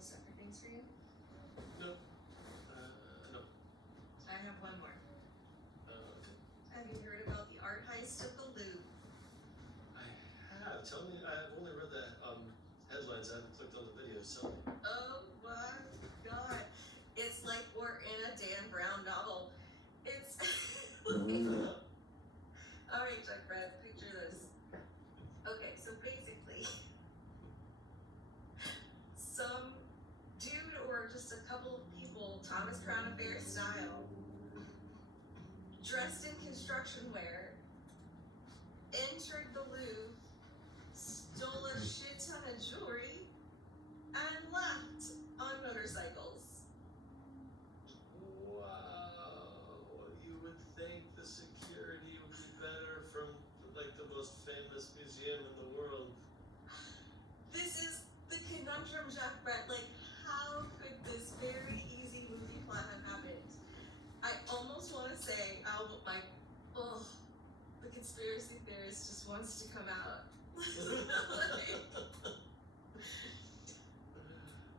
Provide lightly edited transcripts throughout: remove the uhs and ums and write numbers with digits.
the separate things for you? No. No. I have one more. Okay. Have you heard about the art heist of the Louvre? I have. Tell me, I've only read the headlines. I haven't clicked on the videos. Tell me. Oh my god. It's like we're in a Dan Brown novel. It's alright, Chuck Brett, picture this. Okay, so basically some dude or just a couple of people, Thomas Crown Affair style, dressed in construction wear, entered the Louvre, stole a shit ton of jewelry, and left on motorcycles. Wow. You would think the security would be better from like the most famous museum in the world. This is the conundrum, Jack Brett. Like, how could this very easy movie plot have happened? I almost want to say, the conspiracy theorist just wants to come out.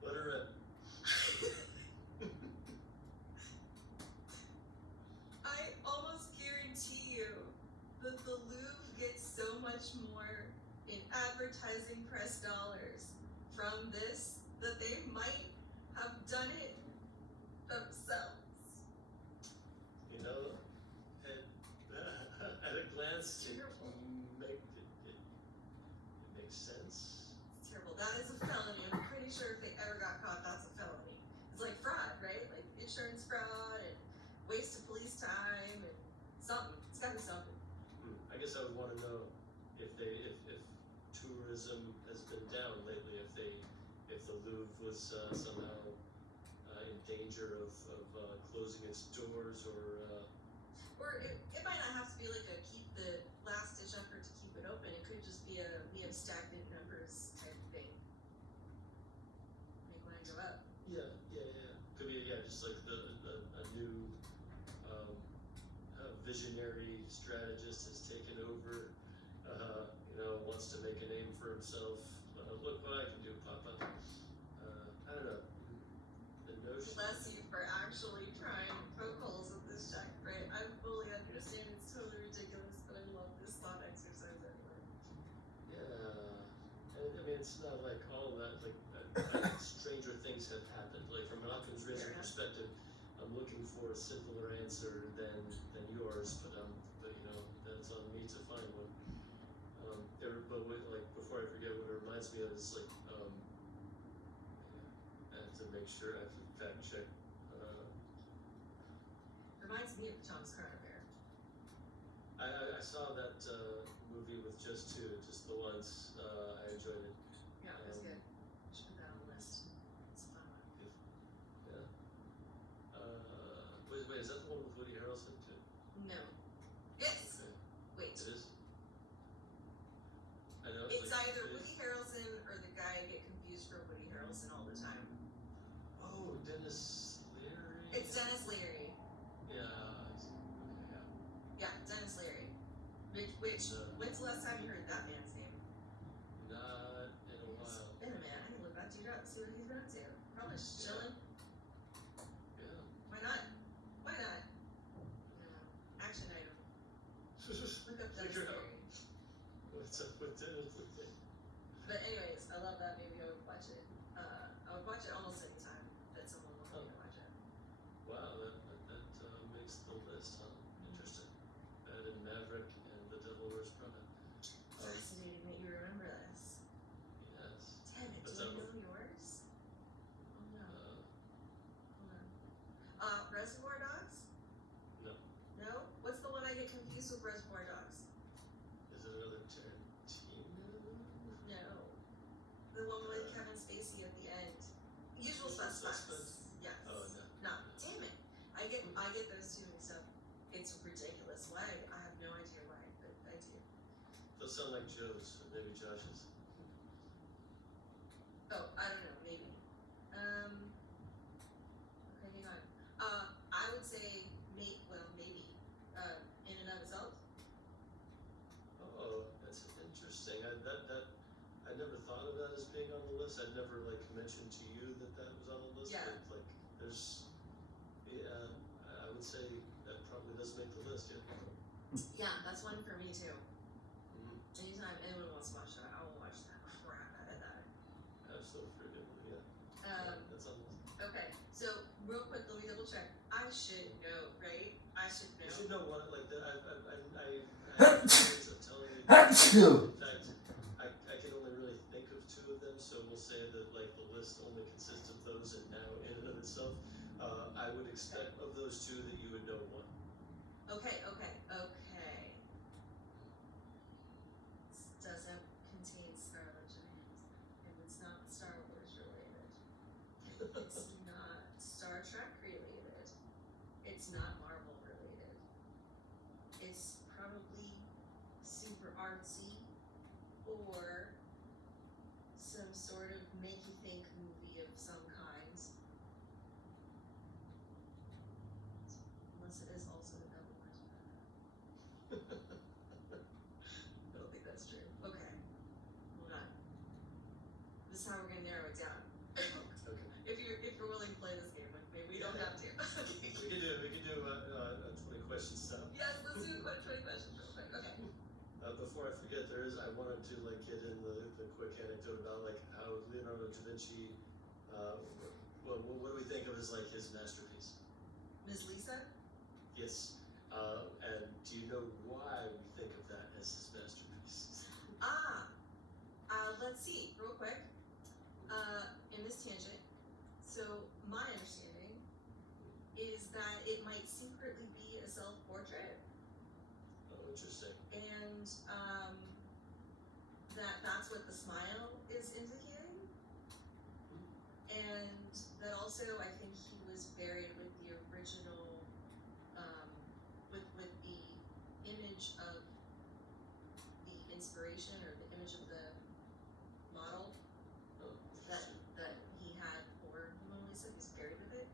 Let her in. I almost guarantee you that the Louvre gets so much more in advertising press dollars from this that they might have done it themselves. You know, at a glance, it makes sense. It's terrible. That is a felony. I'm pretty sure if they ever got caught, that's a felony. It's like fraud, right? Like insurance fraud and waste of police time and something. It's gotta be something. I guess I would want to know if tourism has been down lately, if the Louvre was somehow in danger of closing its doors, Or it might not have to be like a keep the last ditch effort to keep it open. It could just be a we have stagnant numbers type thing. Make money go up. yeah. Could be just like a new visionary strategist has taken over. Wants to make a name for himself. Look what I can do, Papa. I don't know. The notion. Bless you for actually trying to poke holes in this, Jack Brett. I fully understand it's totally ridiculous, but I love this thought exercise anyway. Yeah. And I mean, it's not like all that, like, stranger things have happened. Like, from an Occam's razor perspective, I'm looking for a simpler answer than yours, but that's on me to find one. Before I forget, what it reminds me of is like, I have to make sure, I have to fact check. Reminds me of the Thomas Crown Affair. I saw that movie with just the once. I enjoyed it. Yeah, it was good. Should put that on the list. It's a fun one. Yeah. Wait, is that the one with Woody Harrelson too? No. Yes. Okay. Wait. It is? I know. It's either Woody Harrelson or the guy I get confused for Woody Harrelson all the time. Oh, Dennis Leary? It's Dennis Leary. Yeah. Yeah, Dennis Leary. When's the last time you heard that man's name? Not in a while. It's been a minute. I can look that dude up, see what he's been up to. Probably just chilling. Yeah. Why not? Why not? Action item. Look up Dennis Figure out Leary. what's up with Dennis Leary. But anyways, I love that movie. I would watch it. I would watch it almost any time that someone wanted me to watch it. Wow, that makes the list, huh? Interesting. That and Maverick and The Devil Wears Prada. Fascinating that you remember this. Yes. Damn it, What's do that I know one? yours? Oh no. Hold on. Reservoir Dogs? No. No? What's the one I get confused with Reservoir Dogs? Is it another Tarantino? No. The one with Kevin Spacey at the end. Usual Suspects. Yes. Oh, no. No. Damn it. I get those two mixed up. It's ridiculous. Why? I have no idea why, but I do. Those sound like Joe's, or maybe Josh's. Oh, I don't know, maybe. Okay, hang on. I would say maybe, in and of itself. Oh, that's interesting. I never thought of that as being on the list. honest, I'd never like mentioned to you that that was on the list, Yeah. but like, there's, yeah, I would say that probably does make the list, yeah. Yeah, that's one for me too. Mhm. Anytime anyone wants to watch that, I will watch the crap out of that. Absolutely, yeah. That's on the list. Okay, so real quick, let me double check. I should know, right? I should You know. should know one, like, that I have ways of telling you. In fact, I can only really think of two of them, so we'll say that, like, the list only consists of those, and now in and of itself, I would expect of those two that you would know one. Okay. This doesn't contain Scarlett Johansson. If it's not Star Wars related, it's not Star Trek related, it's not Marvel related. It's probably super artsy or some sort of make you think movie of some kind. Unless it is also The Devil Wears Prada. I don't think that's true. Okay. Hold on. This is how we're gonna narrow it down. Okay. If you're willing to play this game with me, we don't have to. We could do a 20 question style. Yes, let's do 20 questions real quick. Okay. Before I forget, I wanted to like get in the quick anecdote about like how Leonardo da Vinci, what do we think of as like his masterpiece? Ms. Lisa? Yes. And do you know why we think of that as his masterpiece? Let's see, real quick. In this tangent, so my understanding is that it might secretly be a self-portrait, Oh, interesting. and that's what the smile is indicating, and that also I think he was buried with the original, with the image of the inspiration or the image of the model Oh, that interesting. that he had for the Mona Lisa. He's buried with it,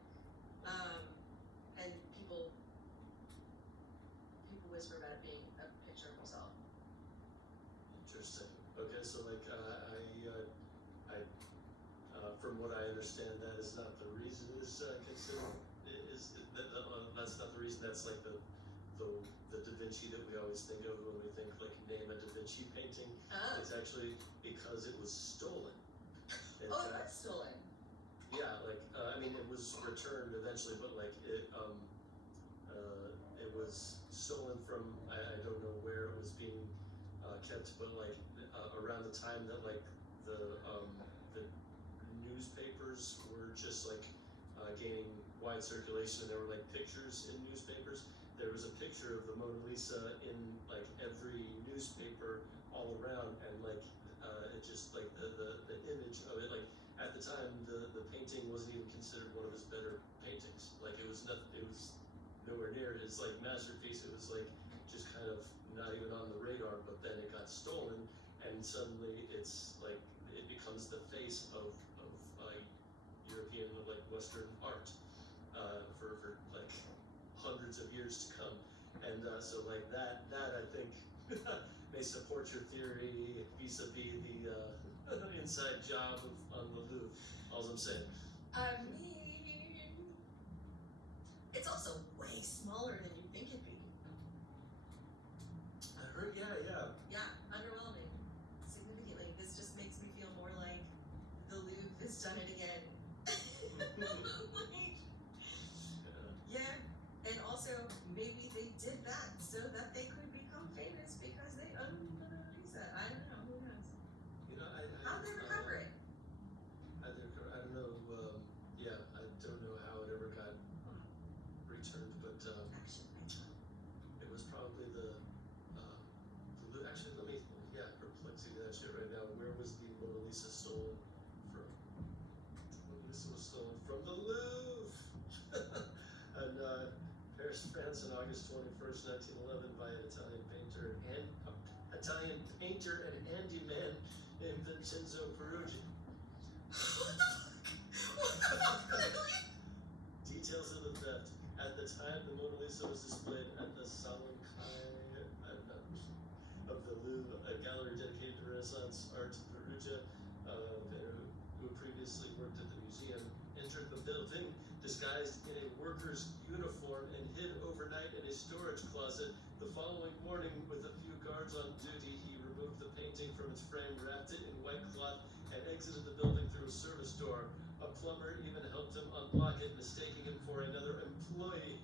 and people whisper about it being a picture of himself. Interesting. Okay, so like from what I understand, that is not the reason it's considered. That's not the reason. That's like the Da Vinci that we always think of when we think like name a Da Vinci painting. Oh, It's actually because it was stolen. In it was fact, stolen. yeah, like I mean, it was returned eventually, but like it was stolen from I don't know where it was being kept, but like around the time that like the newspapers were just like gaining wide circulation, and there were like pictures in newspapers. There was a picture of the Mona Lisa in like every newspaper all around, and like it just like the image of it, like at the time the painting wasn't even considered one of his better paintings. Like it was nowhere near his like masterpiece. It was like just kind of not even on the radar, but then it got stolen, and suddenly it's like it becomes the face of European like Western art for like hundreds of years to come, and so like that I think may support your theory vis-a-vis the inside job on the Louvre. All I'm saying. I mean, it's also way smaller than you think it'd be. I heard, yeah. Yeah, underwhelming, significantly. This just makes me feel more like the Louvre has done it again. Like, yeah, and also maybe they did that so that they could become famous because they own the Mona Lisa. I don't know. Who knows? You know, How'd they recover it? I don't know. Yeah, I don't know how it ever got returned, but Actually, I don't. it was probably actually perplexing that shit right now. Where was the Mona Lisa stolen from? The Mona Lisa was stolen from the Louvre, and Paris, France, on August 21st, 1911, by an Italian painter and handyman named Vincenzo Peruggi. Details of the theft. At the time the Mona Lisa was displayed at the Salon of the Louvre, a gallery dedicated to Renaissance art. Perugia who previously worked at the museum, entered the building disguised in a worker's uniform and hid overnight in a storage closet. The following morning, with a few guards on duty, he removed the painting from its frame, wrapped it in white cloth, and exited the building through a service door. A plumber even helped him unlock it, mistaking him for another employee.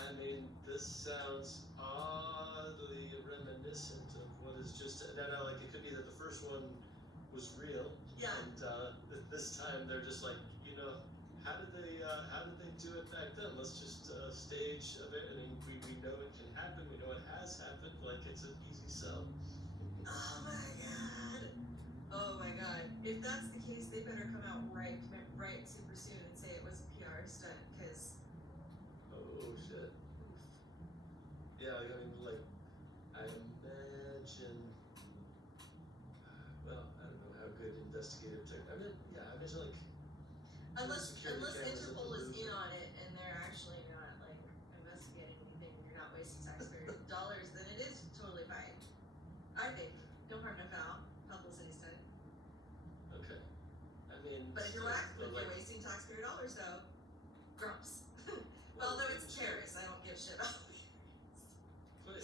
I mean, this sounds oddly reminiscent of what is just, now like, it could be that the first one was real, Yeah. and this time they're just like, you know, how did they do it back then? Let's just stage a bit. I mean, we know it can happen, we know it has happened, like, it's an easy sell. Oh my god. Oh my god. If that's the case, they better come out right super soon and say it was a PR stunt, because Oh shit. Yeah, I mean, like, I imagine, well, I don't know how good investigative tech, I mean, yeah, I imagine, like, unless security cameras at Interpol the is Louvre. in on it and they're actually not like investigating anything, and you're not wasting taxpayer dollars, then it is totally fine. I think no harm, no foul, publicity stunt. Okay. I mean, But if you're still, if but you're like, wasting taxpayer dollars, though, grumps. well, Although it's sure. terrorists, I don't give shit about. But,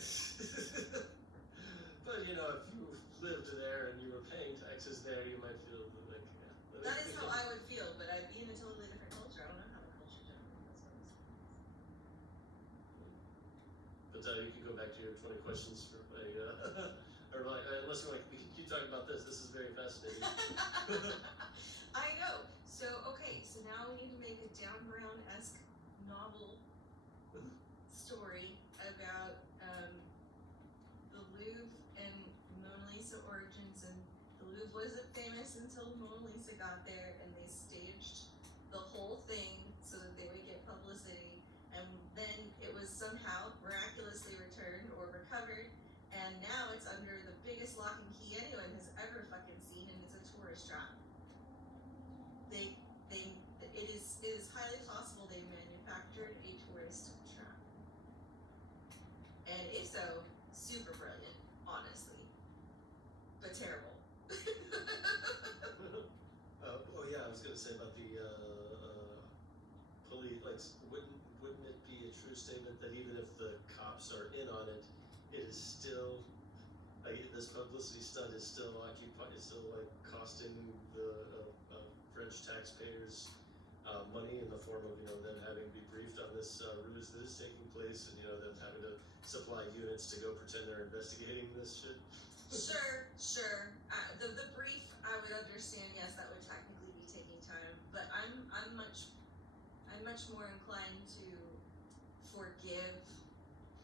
but you know, if you lived there and you were paying taxes there, you might feel like, yeah. That is how I would feel, but I'd be in a totally different culture. I don't know how the culture generally feels about this. But you can go back to your 20 questions for like, or like, unless you like, we can keep talking about this. This is very fascinating. I know. So okay, so now we need to make a Dan Brown-esque novel story about the Louvre and Mona Lisa origins, and the Louvre wasn't famous until Mona Lisa got there, and they staged the whole thing so that they would get publicity, and then it was somehow miraculously returned or recovered, and now it's under the biggest lock and key anyone has ever fucking seen, and it's a tourist trap. It is highly possible they manufactured a tourist trap. And if so, super brilliant, honestly. But terrible. Oh yeah, I was gonna say about the police. Like, wouldn't it be a true statement that even if the cops are in on it, it is still like this publicity stunt is still occupied, is still like costing the French taxpayers money in the form of, you know, them having to be briefed on this ruse that is taking place, and, you know, them having to supply units to go pretend they're investigating this shit. Sure. The brief, I would understand. Yes, that would technically be taking time, but I'm much more inclined to forgive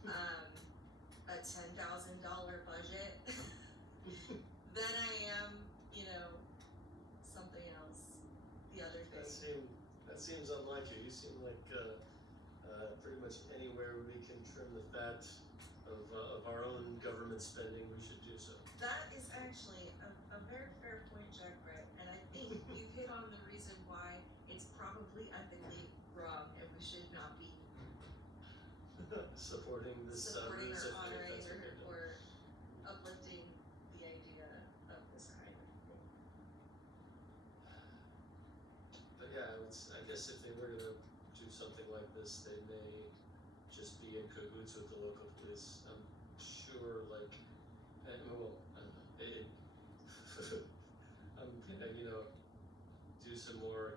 a $10,000 budget than I am, you know, something else. The other thing. That seems unlikely. You seem like pretty much anywhere we can trim the fat of our own government spending, we should do so. That is actually a very fair point, Jack Brett, and I think you hit on the reason why it's probably ethically wrong and we should not be Supporting this supporting ruse or if honoring that's what we're doing. or uplifting the idea of this kind of thing. But yeah, I guess if they were gonna do something like this, they may just be in cahoots with the local police. I'm sure, like, I don't know, I'm gonna, you know, do some more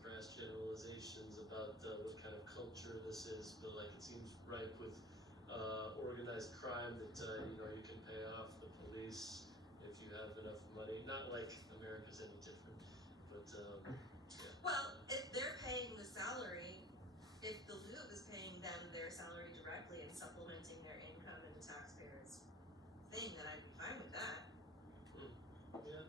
crass generalizations about what kind of culture this is, but like it seems ripe with organized crime that you know, you can pay off the police if you have enough money. Not like America's any different, but Well, if they're paying the salary, if the Louvre is paying them their salary directly and supplementing their income in the taxpayers' thing, then I'd be fine with that. yeah.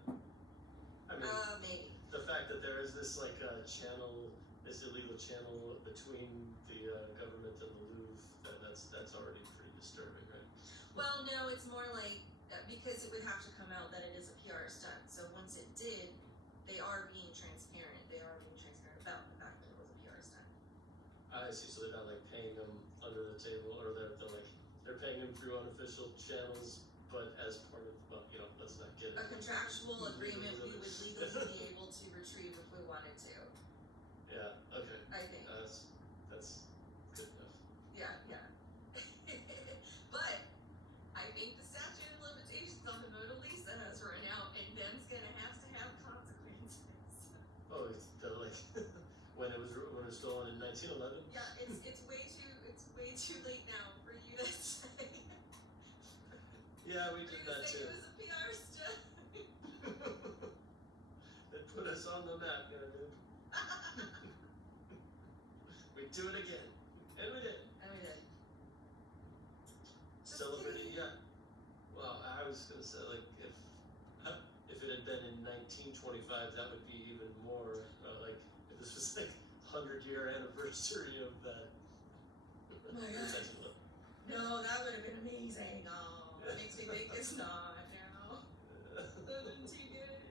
I mean, Maybe. the fact that there is this like channel, this illegal channel between the government and the Louvre, that's already pretty disturbing, right? Well, no, it's more like because it would have to come out that it is a PR stunt. So once it did, they are being transparent. They are being transparent about the fact that it was a PR stunt. I see. So they're not like paying them under the table, or they're paying them through unofficial channels but as part of, well, you know, let's not get A it. contractual agreement we would legally Yeah. be able to retrieve if we wanted to, Yeah, okay, I think. that's good enough. Yeah, yeah. But I think the statute of limitations on the Mona Lisa has run out and them's gonna have consequences. Oh, it's the, like, when it was stolen in 1911? Yeah, it's way too late now for you to say. Yeah, we For did you to that say too. it was a PR stunt. It put us on the map, you know, dude. We do it again. And we did. And we did. Just Celebrating, kidding. yeah. Well, I was gonna say, like, if it had been in 1925, that would be even more, like, if this was like 100-year anniversary of that. Oh my God. No, that would have been amazing. Oh, that makes me think it's not now. That isn't too good.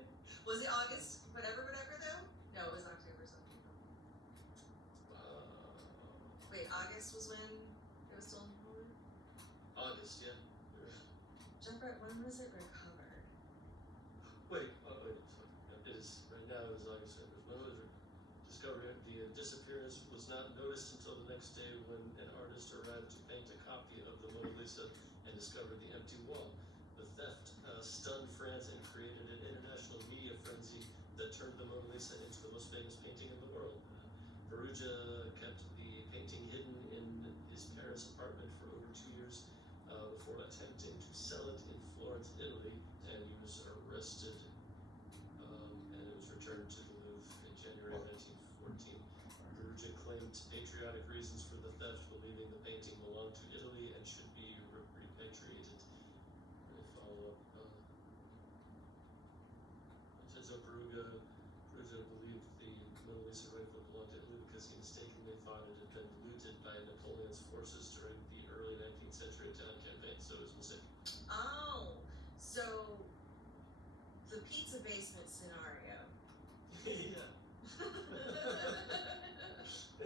Was it August, whatever though? No, it was October something. Wait, August was when it was stolen from Hulu? August, yeah. Jeff Brett, when was it recovered? Wait, it is, right now it is August 7th. When was it? Discovery, the disappearance was not noticed until the next day when an artist arrived to paint a copy of the Mona Lisa and discovered the empty wall. The theft stunned France and created an international media frenzy that turned the Mona Lisa into the most famous painting in the world. Perugia kept the painting hidden in his parents' apartment for over 2 years before attempting to sell it in Florence, Italy, and he was arrested and it was returned to the Louvre in January 1914. Perugia claimed patriotic reasons for the theft, believing the painting belonged to Italy and should be repatriated. They follow up. It says Perugia believed the Mona Lisa rightfully belonged to Italy because he mistakenly thought it had been looted by Napoleon's forces during the early 19th century Italian campaign, so it was a mistake. Oh, so the pizza basement scenario. Yeah.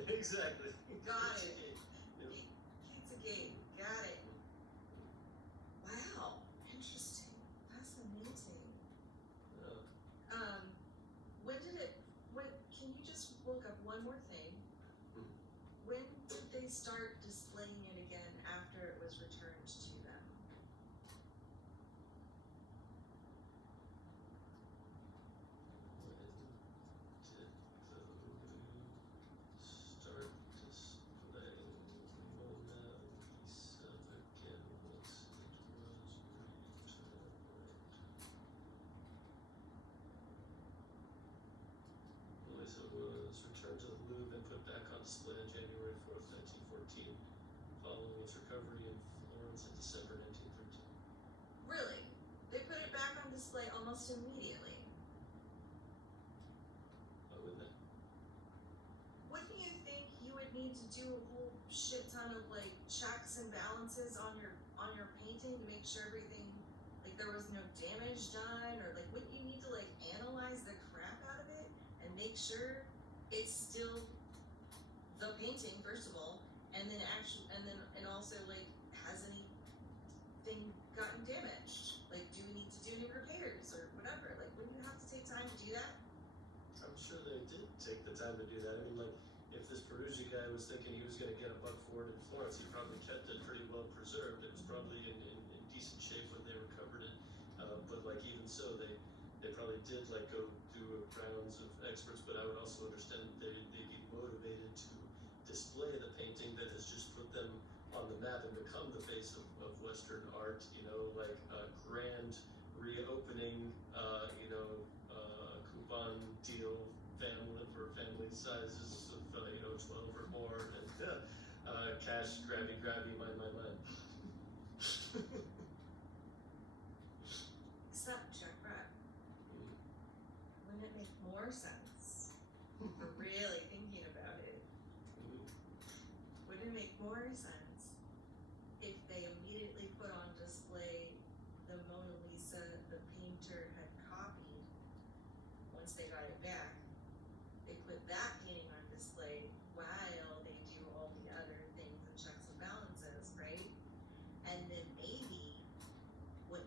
Exactly. Got it. Yep. Pizzagate, got it. Wow, interesting. Fascinating. Yeah. When can you just look up one more thing? Mhm. When did they start displaying it again after it was returned to them? When did the start displaying Mona Lisa again once it was returned? Mona Lisa was returned to the Louvre and put back on display on January 4th, 1914, following its recovery in Florence in December 1913. Really? They put it back on display almost immediately. Why wouldn't they? Wouldn't you think you would need to do a whole shit ton of like checks and balances on your painting to make sure everything, like there was no damage done, or like wouldn't you need to like analyze the crap out of it and make sure it's still the painting first of all, and then also like has anything gotten damaged? Like do we need to do any repairs or whatever? Like wouldn't you have to take time to do that? I'm sure they did take the time to do that. I mean, like, if this Perugia guy was thinking he was going to get a buck for it in Florence, he probably kept it pretty well preserved. It was probably in decent shape when they recovered it. But like even so, they probably did like go do rounds of experts. But I would also understand they'd be motivated to display the painting that has just put them on the map and become the face of Western art. You know, like a grand reopening. Coupon deal for family sizes of 12 or more, and cash grabby, mine. Except check Brett. Wouldn't it make more sense for really thinking about it? Wouldn't it make more sense if they immediately put on display the Mona Lisa the painter had copied once they got it back? They put that painting on display while they do all the other things and checks and balances, right? And then maybe what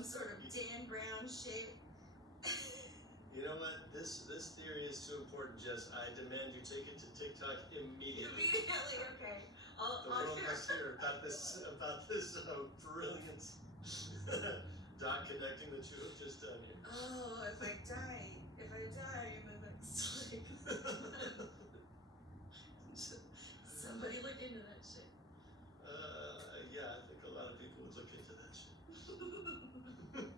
some sort of Dan Brown shit. You know what? This theory is too important, Jess. I demand you take it to TikTok immediately. Immediately, okay. The I'll world must hear about this brilliant dot connecting that you have just done here. Oh, if I die in the next like somebody look into that shit. Yeah, I think a lot of people would look into that shit. Man.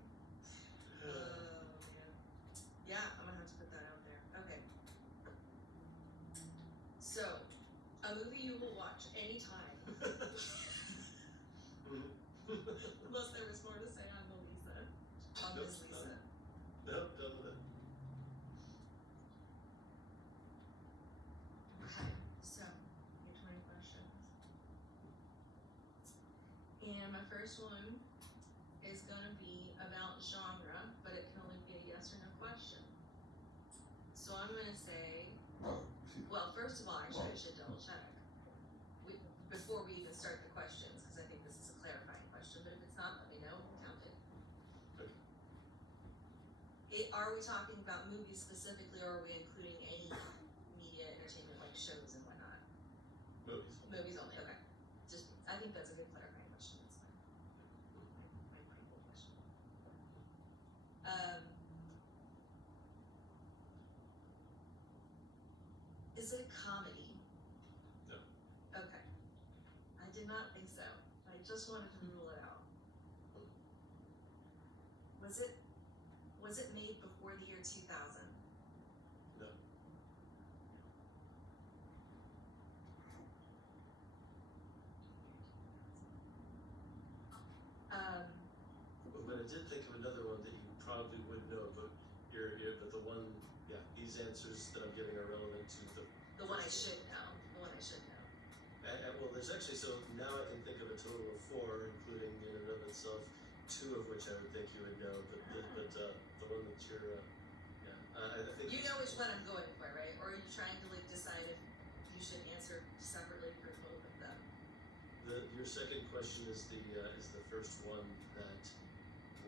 Yeah, I'm gonna have to put that out there. Okay. So, a movie you will watch anytime. Unless there was more to say on Melissa. On Nope, Miss Lisa. Nope, done with it. Okay, so your 20 questions. And my first one is gonna be about genre, but it can only be a yes or no question. So I'm gonna say, well, first of all, actually I should double check. Before we even start the questions, because I think this is a clarifying question, but if it's not, let me know, we'll count it. Okay. Are we talking about movies specifically, or are we including any media, entertainment, like shows and whatnot? Movies. Movies only, okay. Just, I think that's a good clarifying question, that's fine. My prequel question. Is it a comedy? No. Okay. I did not think so. I just wanted to rule it out. Was it made before the year 2000? No. But I did think of another one that you probably would know, but but the one, yeah, these answers that I'm giving are relevant to The one I should know. The one I should know. well, there's actually, so now I can think of a total of 4, including in and of itself 2 of which I would think you would know, but the one that you're, I think You know which one I'm going for, right? Or are you trying to like decide if you should answer separately for both of them? your second question is the first one that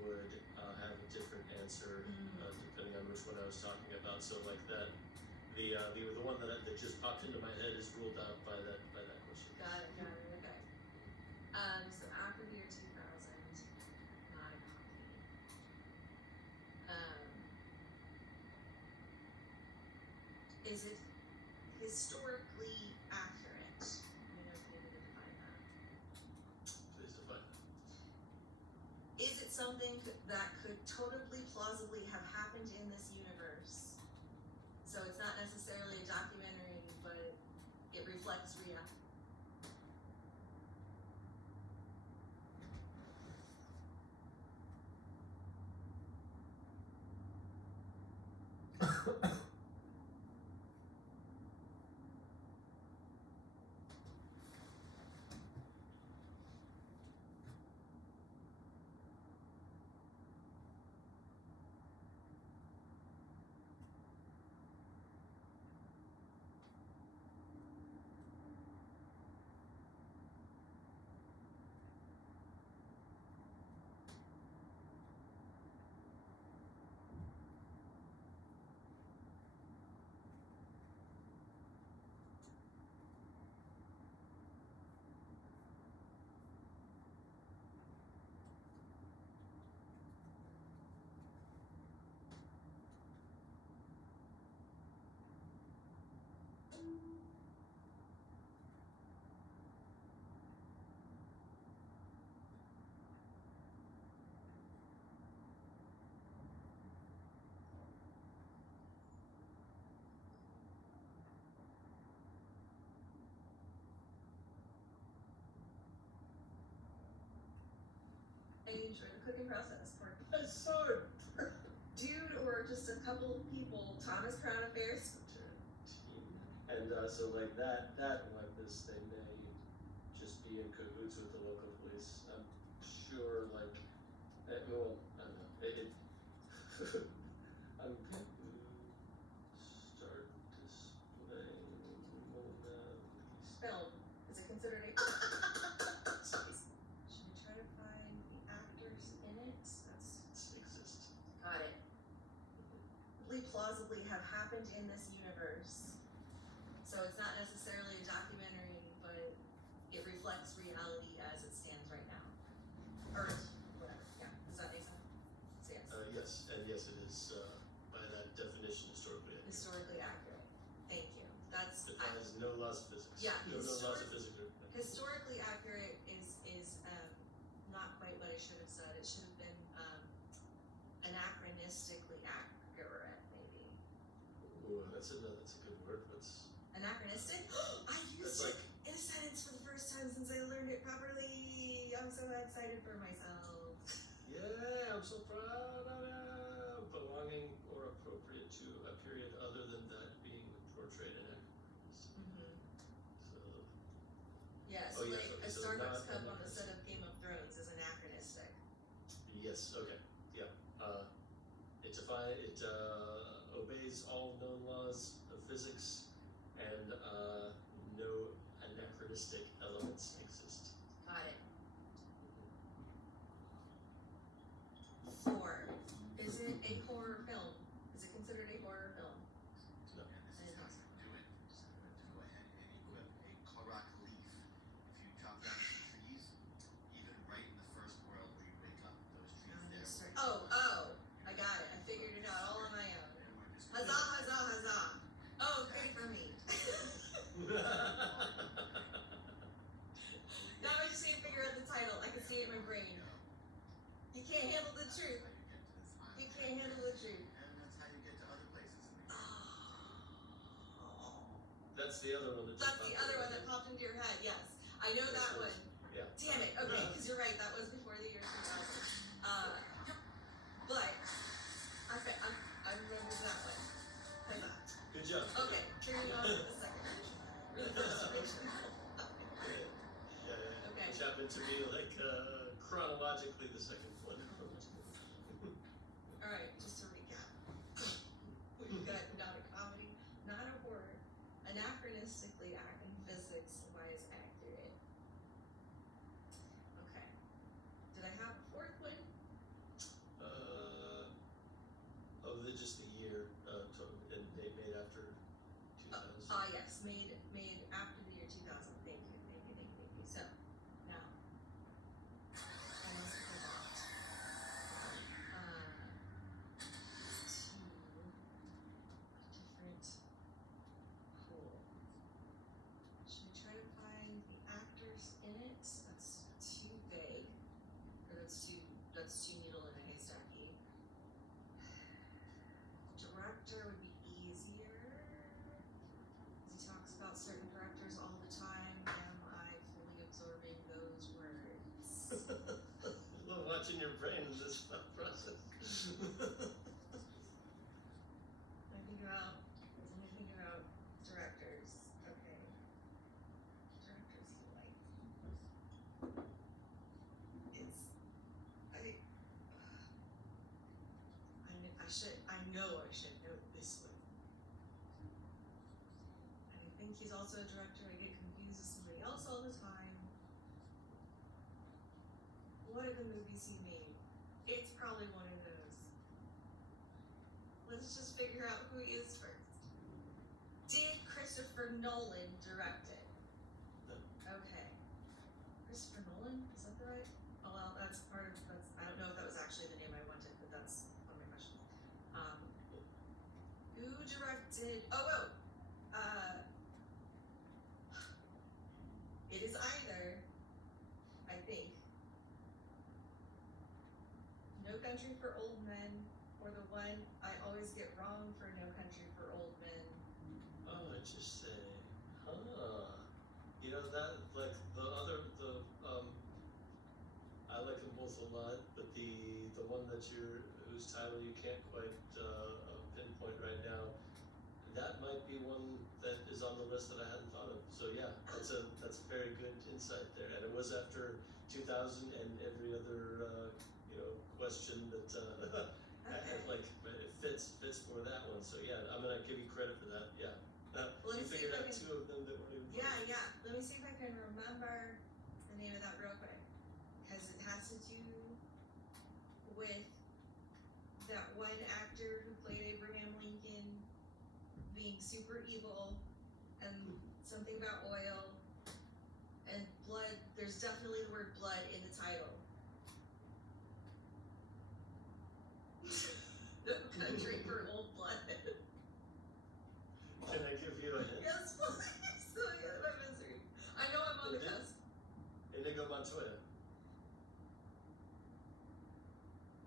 would have a different answer depending on which one I was talking about. So like that, the one that just popped into my head is ruled out by that question. Got it, okay. So after the year 2000, not a comedy. Is it historically accurate? Let me know if you need to define that. Please define that. Is it something that could totally plausibly have happened in this universe? So it's not necessarily a documentary, but it reflects reality. I enjoy the cooking process part. I saw it. Dude, or just a couple of people, Thomas Crown Affairs. And so like that and like this, they may just be in cahoots with the local police. I'm sure, like, well, I don't know. I'm start displaying Mona Lisa. Film. Is it considered a? Jeez. Should we try to find the actors in it? That's plausibly have happened in this universe. So it's not necessarily a documentary, but it reflects reality as it stands right now. Or whatever, yeah, does that make sense? So yes. Yes, it is, by that definition, historically accurate. Historically accurate, thank you, that's, Defies no laws of physics. Yeah, No laws of physics. historically accurate is not quite what I should have said. It should have been anachronistically accurate, maybe. Ooh, that's a good word. That's Anachronistic? I used like, it in a sentence for the first time since I learned it properly. I'm so excited for myself. yeah, I'm so proud of you. Belonging or appropriate to a period other than that being portrayed in actors. Mm-hmm. So, Yes, Oh, yes, like okay, a so Starbucks not cup on the anachronistic. set of Game of Thrones is anachronistic. yes, okay, yeah. It obeys all known laws of physics, and no anachronistic elements exist. Got it. 4. Is it a horror film? Is it considered a horror film? No. And this is how you do it. Just to go ahead and equip a Korok leaf. If you chop down some trees, even right in the first world where you wake up, those trees there. Oh, I got it. I figured it out all on my own. Huzzah, huzzah, huzzah. Oh, great for me. Now I just need to figure out the title. I can see it in my brain. You can't handle the truth. You can't handle the truth. And that's how you get to other places in the game. Oh. That's the other one that just That's the popped other up. one that popped into your head, yes. I know that one. Yeah. Damn it, okay, because you're right, that was before the year 2000. But, I remember that one. Huzzah. Good job. Okay, turning on to the second version. Or the first version. Yeah. Okay. Which happened to be like chronologically the second one. Alright, just to recap. We've got not a comedy, not a horror, anachronistically and physics-wise accurate. Okay. Did I have a fourth one? Just the year, and made after 2000. Yes, made after the year 2000. Thank you. So, now, I must pivot to a different pool. Should we try to find the actors in it? That's too vague, or that's too needle in a haystacky. Director would be easier. He talks about certain directors all the time. Am I fully absorbing those words? I love watching your brain in this thought process. Let me think about directors. Okay. Directors you like. I should know this one. And I think he's also a director I get confused with somebody else all the time. What are the movies he made? It's probably one of those. Let's just figure out who he is first. Did Christopher Nolan direct it? No. Okay. Christopher Nolan? Is that the right? Oh well, I don't know if that was actually the name I wanted, but that's one of my questions. Who directed, it is either, I think, No Country for Old Men, or the one I always get wrong for No Country for Old Men. Oh, interesting. Huh. You know that, like I like them both a lot, but the one whose title you can't quite pinpoint right now, that might be one that is on the list that I hadn't thought of. So yeah, that's a very good insight there, and it was after 2000 and every other question that I had, like, it fits for that one. So yeah, I'm gonna give you credit for that. Yeah. Let You me see figured if I out can- 2 of them that weren't even. Yeah. Let me see if I can remember the name of that real quick. Because it has to do with that one actor who played Abraham Lincoln super evil, and something about oil, and blood. There's definitely the word blood in the title. No country for old blood. Can I give you a hint? Yes, please. So yeah, my misery. I know I'm on the cusp. Inigo Montoya.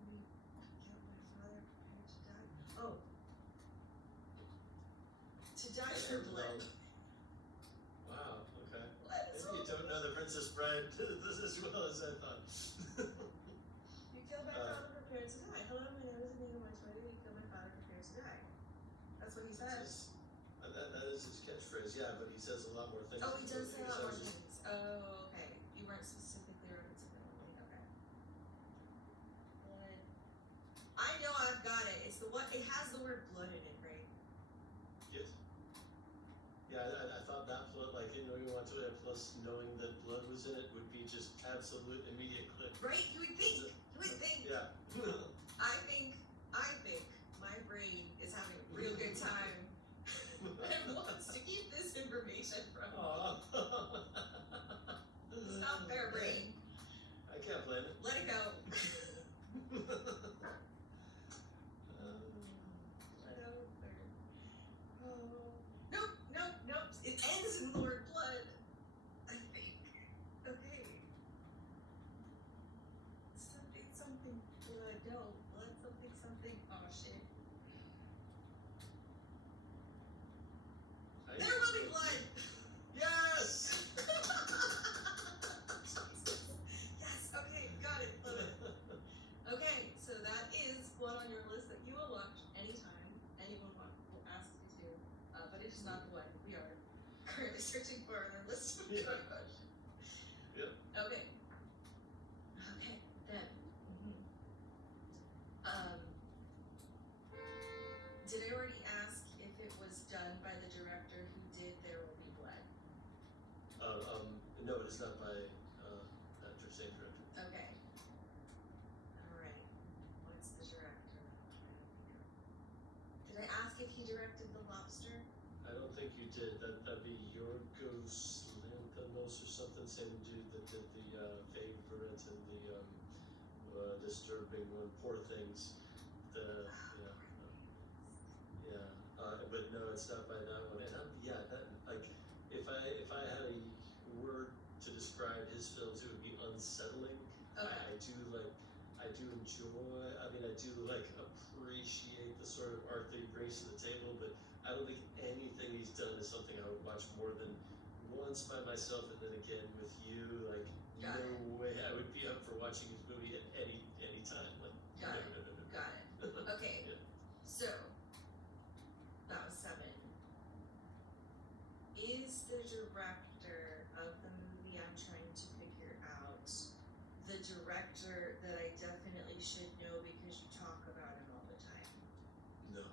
Get my father prepared to die. Oh. To die for blood. Wow, okay. What? Maybe you don't know the Princess Bride as well as I thought. You kill my father prepared to die. Hello, my name is Inigo Montoya. You kill my father prepared to die. That's what he says. That is his catchphrase, yeah, but he says a lot more things. Oh, he does say a lot more He says- things. Oh, okay. You weren't specifically referencing the movie. Okay. Blood. I know I've got it. It's the one. It has the word blood in it, right? Yes. Yeah, I thought that plot, like Inigo Montoya plus knowing that blood was in it would be just absolute immediate click. Right? You would think. You would think. Yeah. I think my brain is having a real good time and wants to keep this information from me. Aw. It's not fair, brain. I can't blame it. Let it go. Let over. Oh. Nope, nope, nope. It ends in the word blood. I think. Okay. Something blood. No, blood something. Oh shit. There will be blood. Yes! Yes. Okay. Got it. Love it. Okay. So that is one on your list that you will watch anytime anyone will ask you to. But it is not the one we are currently searching for on our list of Yeah. to watch. Yep. Okay. Okay. Then. Did I already ask if it was done by the director who did There Will Be Blood? No, it is not by actor, same director. Okay. Alright. What's the director? Did I ask if he directed The Lobster? I don't think you did. That'd be Yorgos Lanthimos or something, same dude that did the Favorite and the Disturbing One, Poor Things. But no, it's not by that one. And if I had a word to describe his films, it would be unsettling. Okay. I do enjoy. I do appreciate the sort of art that he brings to the table, but I don't think anything he's done is something I would watch more than once by myself and then again with you. Got No it. way I would be up for watching his movie at any time. Got it. No. Got it. Okay. Yeah. So, that was 7. Is the director of the movie I'm trying to figure out the director that I definitely should know because you talk about him all the time? No.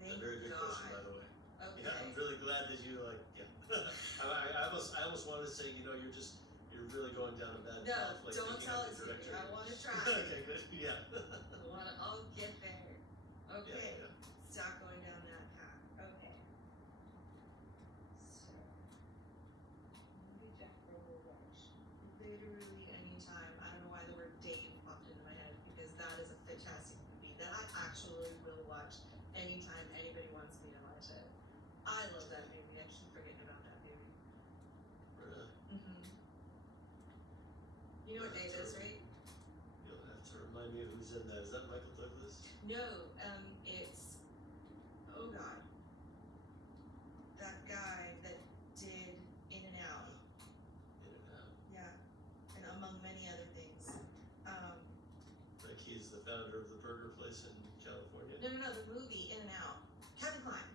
Thank A very good God. question, by the way. Okay. Yeah, I'm really glad that you I almost wanted to say, you're really going down a bad No, path. don't looking tell at it the to me. director. I want to try. Okay, good. Yeah. I'll get there. Okay. Yeah. Stop going down that path. Okay. So, movie Jack will watch literally anytime. I don't know why the word Dave popped into my head because that is a fantastic movie that I actually will watch anytime anybody wants me to watch it. I love that movie. I keep forgetting about that movie. Really? You know what Dave is, right? You'll have to remind me of who's in that. Is that Michael Douglas? No, it's oh god. That guy that did In and Out. In and Out. Yeah. And among many other things. He's the founder of the burger place in California. No, the movie In and Out. Kevin Kline.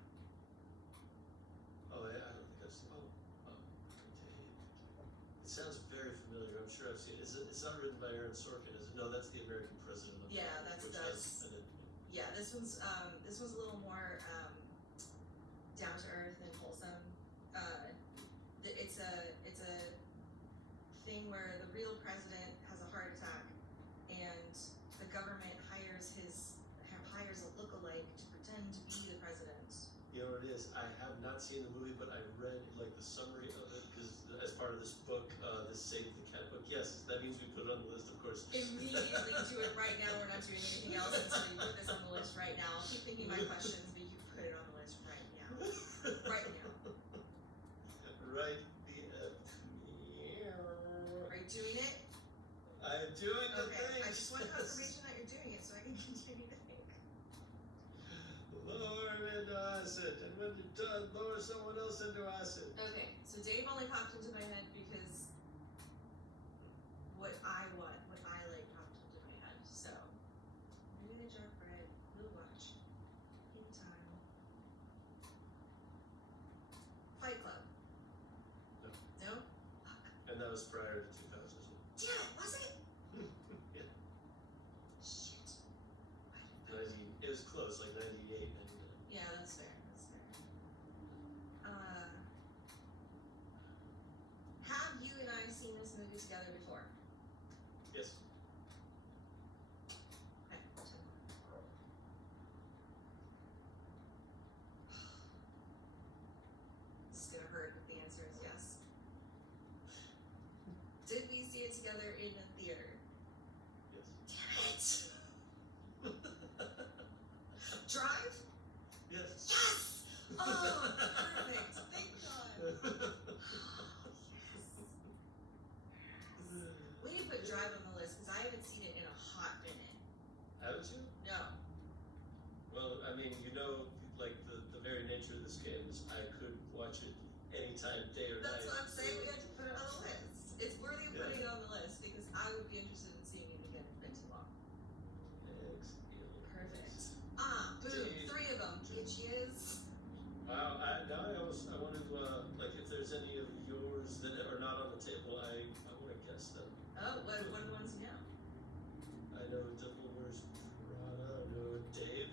Oh, yeah, I don't think I've seen. Okay. It sounds very familiar. I'm sure I've seen it. It's not written by Aaron Sorkin, is it? No, that's the American President of Yeah, which that's- has Yeah, this one's a little more down to earth and wholesome. It's a thing where the real president has a heart attack, and the government hires a lookalike to pretend to be the president. You know what it is I have not seen the movie, but I read like the summary of it because as part of this book, this Save the Cat book. Yes, that means we put it on the list, of course. Immediately do it right now. We're not doing anything else until you put this on the list right now. I'll keep thinking my questions, but you put it on the list right now. Right now. Right the F. Are you doing it? I'm doing the Okay. thing. I just want confirmation that you're doing it so I can continue to think. Lower him into acid, and when you're done, lower someone else into acid. Okay, so Dave only popped into my head because what I want, what I like popped into my head. So, maybe the jar bread, we'll watch in time. Fight Club. No. No? And that was prior to 2000. Damn it, was it? Yeah. Shit. 90, it was close, like 98, 99. Yeah, that's fair. That's fair. Have you and I seen this movie together before? Yes. Okay. This is gonna hurt if the answer is yes. Did we see it together in a theater? Yes. Damn it! Drive? Yes. Yes! Oh, perfect. Thank God. We need to put Drive on the list because I haven't seen it in a hot minute. Haven't you? No. Well, I mean, you know, like the very nature of this game is I could watch it anytime, day or That's night. what I'm saying. We have to put it on the list. It's worthy of Yeah. putting it on the list because I would be interested in seeing it again. It's been too long. Excellent. Perfect. Ah, boom. Dave. 3 of them. Bitches. Wow, now I want to, like, if there's any of yours that are not on the table, I want to guess them. Oh, what are the ones you know? I know Devil Wears Prada, I know Dave,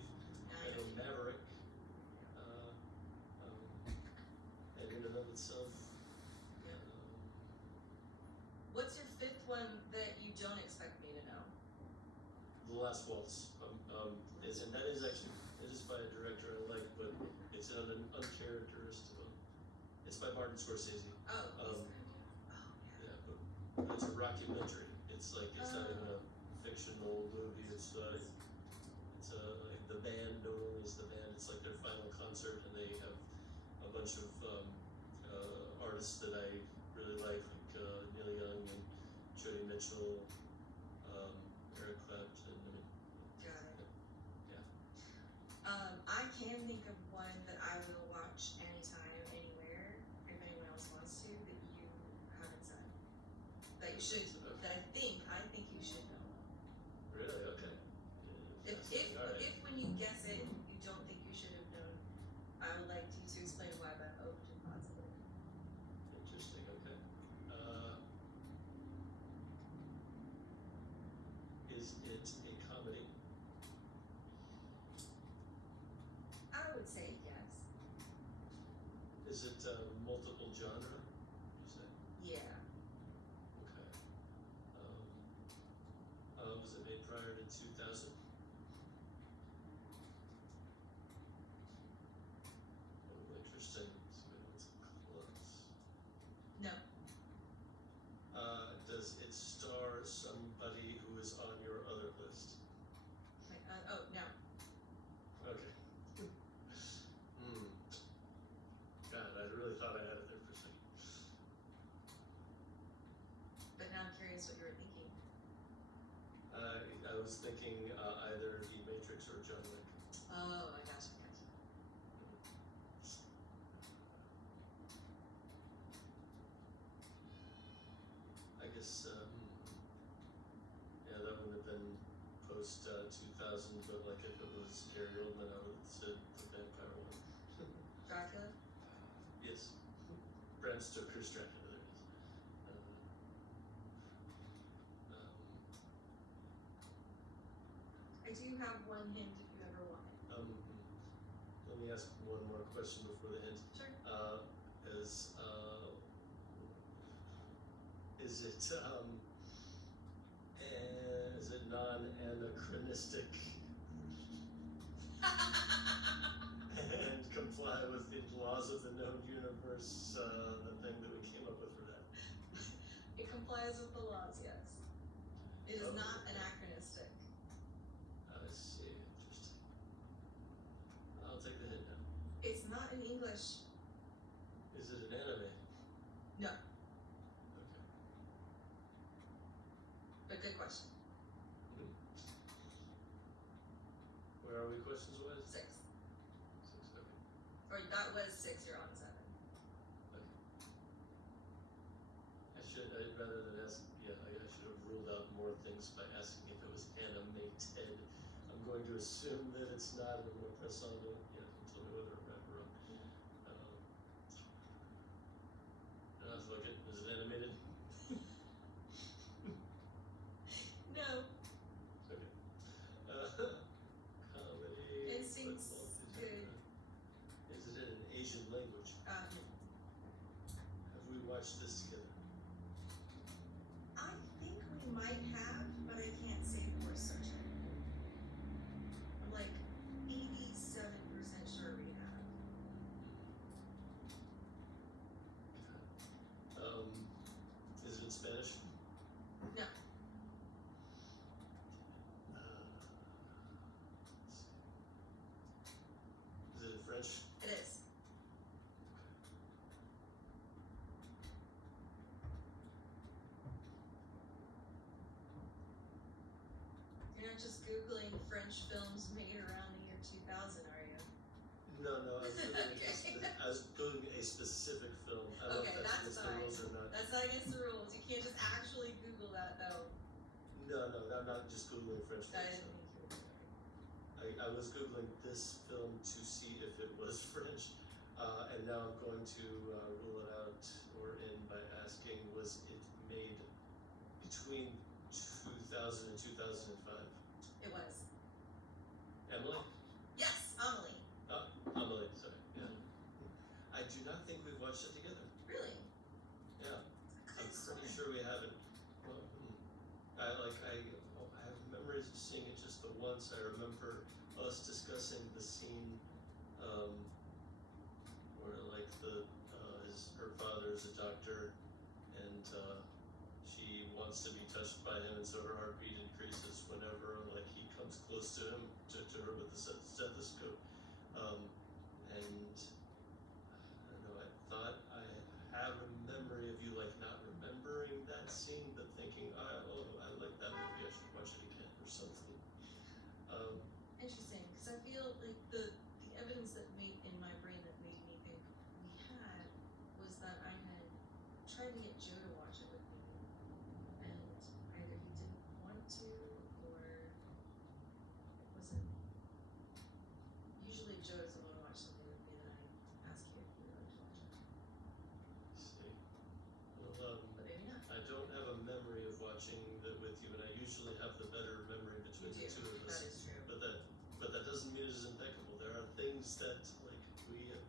I know Maverick, and in and of itself, Yeah. What's your 5th one that you don't expect me to know? The Last Waltz, and that is actually, it is by a director I like, but it's an uncharacteristic one. It's by Martin Scorsese. Oh, Um, oh, Yeah, but it's a rockumentary. It's like, it's not even a fictional movie, it's like the band, no one is the band, it's like their final concert, and they have a bunch of artists that I really like Neil Young and Joni Mitchell, Eric Clapton. got it. Yeah. I can think of one that I will watch anytime, anywhere, if anyone else wants to, that you haven't said. That you should, that I think you should know. Really? Okay. Alright. If when you guess it, you don't think you should have known, I would like you to explain why, but I'm open to possibility. Interesting, okay. Is it a comedy? I would say yes. Is it multiple genre, you say? Yeah. Okay. Was it made prior to 2000? Oh, interesting. So it's close. No. Does it star somebody who is on your other list? Oh, no. Okay. God, I really thought I had it there for a second. But now I'm curious what you were thinking. I was thinking either The Matrix or John Wick. Oh, I gotcha. I guess, yeah, that wouldn't have been post 2000, but like if it was Gary Oldman, I would have said the vampire one. Dracula? Yes. Bram Stoker's Dracula, there it is. I do have one hint if you ever want it. Let me ask one more question before the hint. Sure. Is it non-anachronistic and comply with laws of the known universe, the thing that we came up with for that. It complies with the laws, yes. It is Oh. not anachronistic. I see, interesting. I'll take the hint now. It's not in English. Is it an anime? No, Okay. but good question. Where are we questions wise? 6. 6, okay. Or that was 6, you're on 7. Rather than ask, yeah, I should have ruled out more things by asking if it was animated. I'm going to assume that it's not, and I'm gonna press on to, yeah, tell me whether I'm right or wrong. Fuck it, is it animated? No. Okay. Comedy. Instinct's football, good. Is it in an Asian language? Have we watched this together? I think we might have, but I can't say for certain. I'm like 87% sure we have. Is it in Spanish? No. Is it in French? It is. You're not just Googling French films made around the year 2000, are you? No, I was literally Okay. I was doing a specific film. I don't know Okay, if that's that's against the fine. rules or not. That's not against the rules. You can't just actually Google that, though. No, I'm not just Googling French That films. didn't make you. I was Googling this film to see if it was French, and now I'm going to rule it out or in by asking, was it made between 2000 and 2005? It was. Emily? Yes, Amelie. Emily, sorry, yeah. I do not think we've watched it together. Really? Yeah, I'm pretty sure we haven't. Well, I have memories of seeing it just the once. I remember us discussing the scene, where like her father is a doctor, and she wants to be touched by him, and so her heartbeat increases whenever like he comes close to him, to her with the stethoscope, and I don't know. I thought I have a memory of you like not remembering that scene, but thinking, I like that movie. I should watch it again or something. Interesting, because I feel like the evidence that made in my brain that made me think we had was that I had tried to get Joe to watch it with me, and either he didn't want to or it wasn't. Usually, if Joe doesn't want to watch something with me, then I ask you if you would like to watch it. See, well, But maybe not. I don't have a memory of watching that with you, and I usually have the better memory between You the do. two of That us. is true. But that doesn't mean it is impeccable. There are things that like we have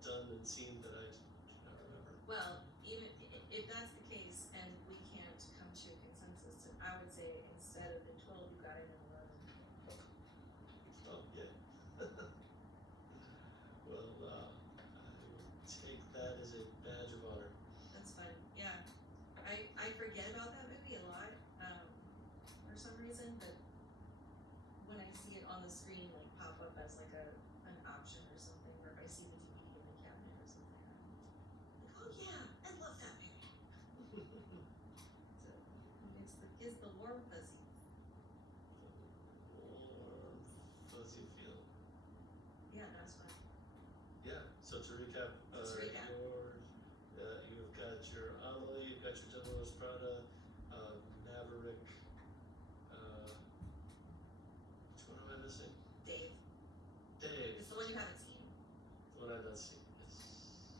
done and seen that I do not remember. Well, even if that's the case, and we can't come to a consensus, then I would say instead of in 12, you got it in 11. Oh yeah. Well, I will take that as a badge of honor. That's fun. Yeah, I forget about that movie a lot for some reason, but when I see it on the screen, like pop up as like an option or something, or if I see the DVD in the cabinet or something, I'm like, oh yeah, I love that movie. So it gives the warm fuzzy. Warm, fuzzy feel. Yeah, that's fun. Yeah. So to recap, Let's recap. you've got your Amelie, you've got your Devil Wears Prada, Maverick. Which one am I missing? Dave, Dave. it's the one you haven't seen. The one I've not seen. It's,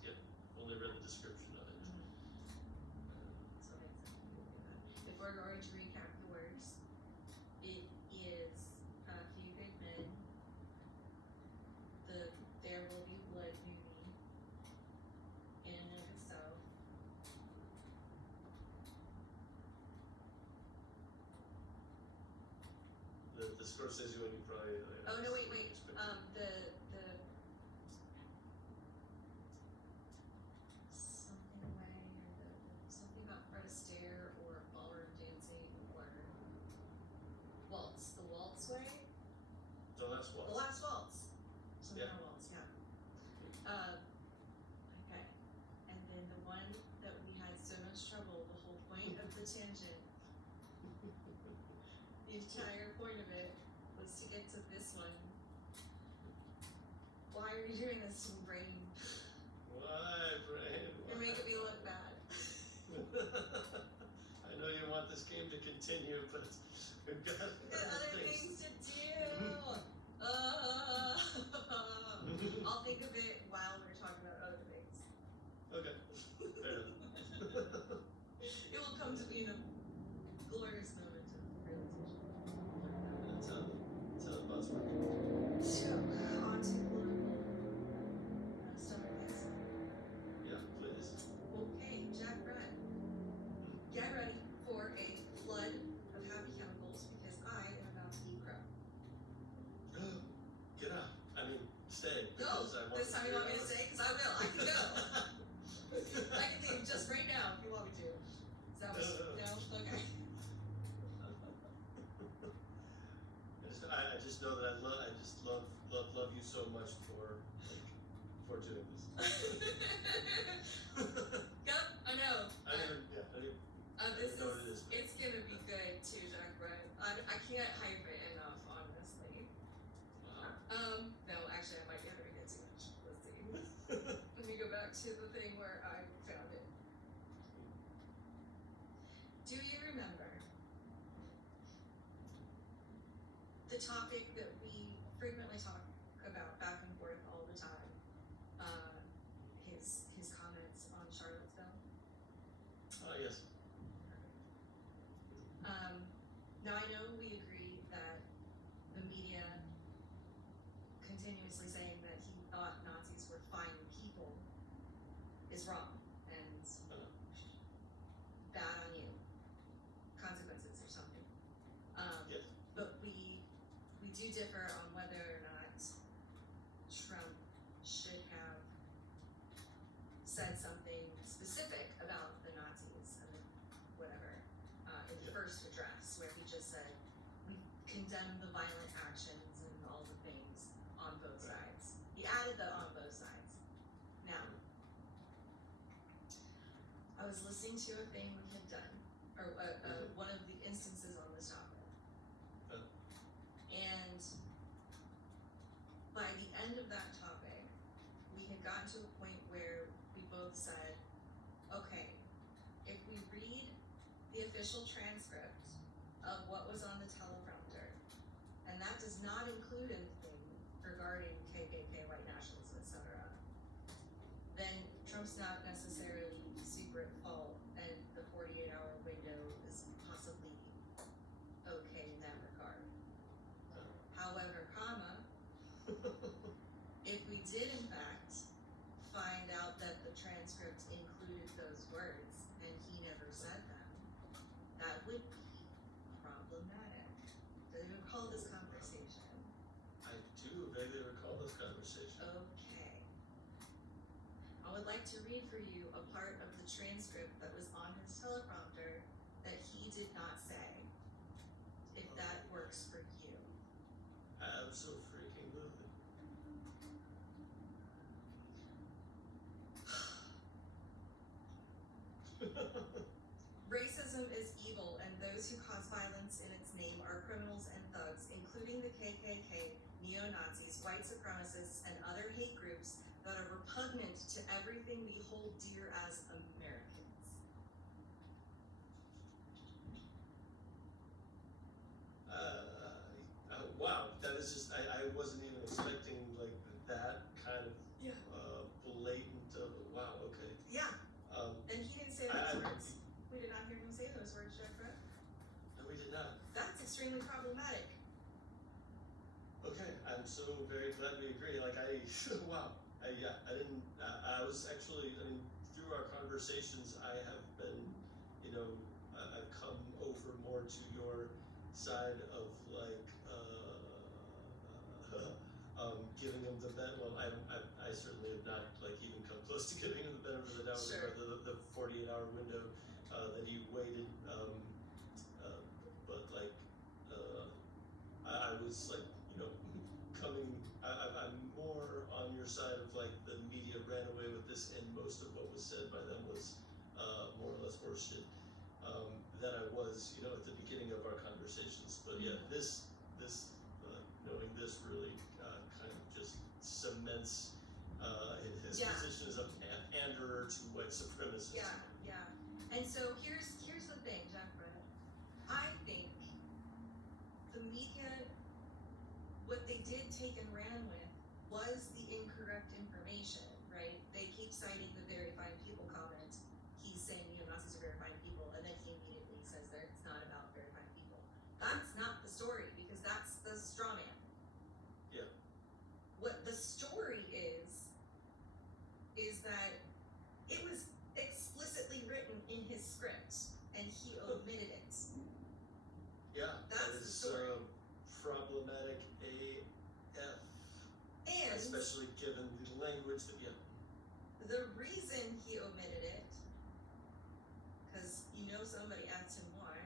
yep. Only read the description of it. So makes sense. If we're going to recap the works, it is A Few Good Men, the There Will Be Blood movie, in and of itself. The Scorsese one you probably. Oh no, wait. expected. The The entire point of it was to get to this one. Why are you doing this to me, Brain? Why, Brain? You're making me look bad. I know you want this game to continue, but we've got Other things to do. I'll think of it while we're talking about other things. Okay, fair enough. It will come to me in a glorious moment of realization. That's how bots work. So, on to political stories. Yeah, please. Okay, Jack Brett. Get ready for a flood of happy chemicals because I am about to eat crow. Get out. I mean, stay. No, because I want this time you want me to stay. stay? Because I will. I can go. I can leave just right now if you want me to. Is that what? No? Okay. I just know that I just love you so much for doing this. Yep, I know. I don't even This know what it is. it's gonna be good too, Jack Brett. I can't hype it enough, honestly. Wow. No, actually, I might be hyping it too much. Let's see. Let me go back to the thing where I found it. Do you remember the topic that we frequently talk about back and forth all the time? His comments on Charlottesville. Oh yes. Now I know we agree that the media continuously saying that he thought Nazis were fine people is wrong and bad on you. Consequences or something. Yes. But we do differ on whether or not Trump should have said something specific about the Nazis and whatever in the first address, where he just said we condemn the violent actions and all the things on both sides. He added the on both sides. Now, I was listening to a thing we had done, or one of the instances on this topic, and by the end of that topic, we had gotten to a point where we both said, okay, if we read the official transcript of what was on the teleprompter, and that does not include anything regarding KKK, white nationalism, etc., then Trump's not necessarily super at fault, and the 48-hour window is possibly okay in that regard. However, if we did in fact find out that the transcript included those words and he never said them, that would be problematic. Do you recall this conversation? I do vaguely recall this conversation. Okay. I would like to read for you a part of the transcript that was on his teleprompter that he did not say, if that works for you. Absolutely. Racism is evil, and those who cause violence in its name are criminals and thugs, including the KKK, neo-Nazis, white supremacists, and other hate groups that are repugnant to everything we hold dear as Americans. Wow, that is just, I wasn't even expecting like that kind of blatant wow, okay. Yeah, and he didn't say those words. We did not hear him say those words, Jeff Brett. No, we did not. That's extremely problematic. Okay, I'm so very glad we agree. Like wow, I was actually, through our conversations, I have been, I've come over more to your side of like, giving him the benefit. Well, I certainly have not like even come close to giving him the benefit of the doubt Sure. regarding the 48-hour window that he waited. But like, I was like, coming. I'm more on your side of like the media ran away with this, and most of what was said by them was more or less horseshit. than I was, you know, at the beginning of our conversations. But yeah, this knowing this really kind of just cements his Yeah. position as a panderer to white supremacists. Yeah. And so here's the thing, Jack Brett. I think the media, what they did take and ran with was the incorrect information, right? They keep citing the very fine people comment. He's saying neo-Nazis are very fine people, and then he immediately says that it's not about very fine people. That's not the story, because that's the straw man. Yeah. What the story is that it was explicitly written in his script, and he omitted it. Yeah, That's that the is story. problematic AF, And especially given the language that the reason he omitted it, because somebody asked him why.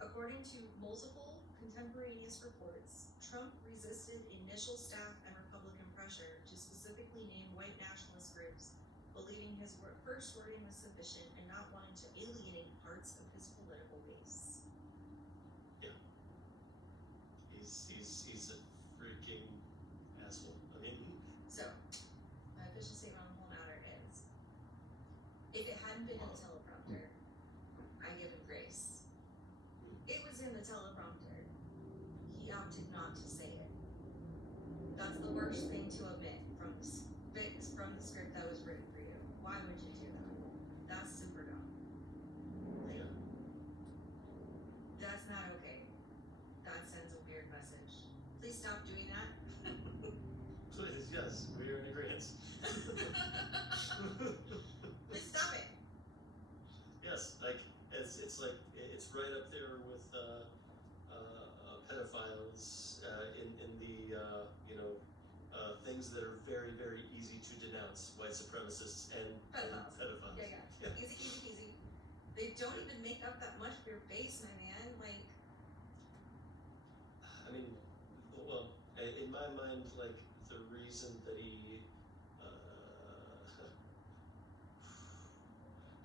According to multiple contemporaneous reports, Trump resisted initial staff and Republican pressure to specifically name white nationalist groups, believing his first wording was sufficient and not wanting to alienate parts of his political base. he's a freaking asshole. I mean, So, my official statement on the whole matter is, if it hadn't been in the teleprompter, I give him grace. It was in the teleprompter. He opted not to say it. That's the worst thing to omit from the script that was written for you. Why would you do that? That's super dumb. Like, yeah. that's not okay. That sends a weird message. Please stop doing that. Please, yes, we are in agreement. Please stop it. Yes, like it's like it's right up there with pedophiles in the things that are very, very easy to denounce: white supremacists and pedophiles. Yeah. Easy peasy. They don't even make up that much of your base, my man. Like, I mean, well, in my mind, like the reason that he,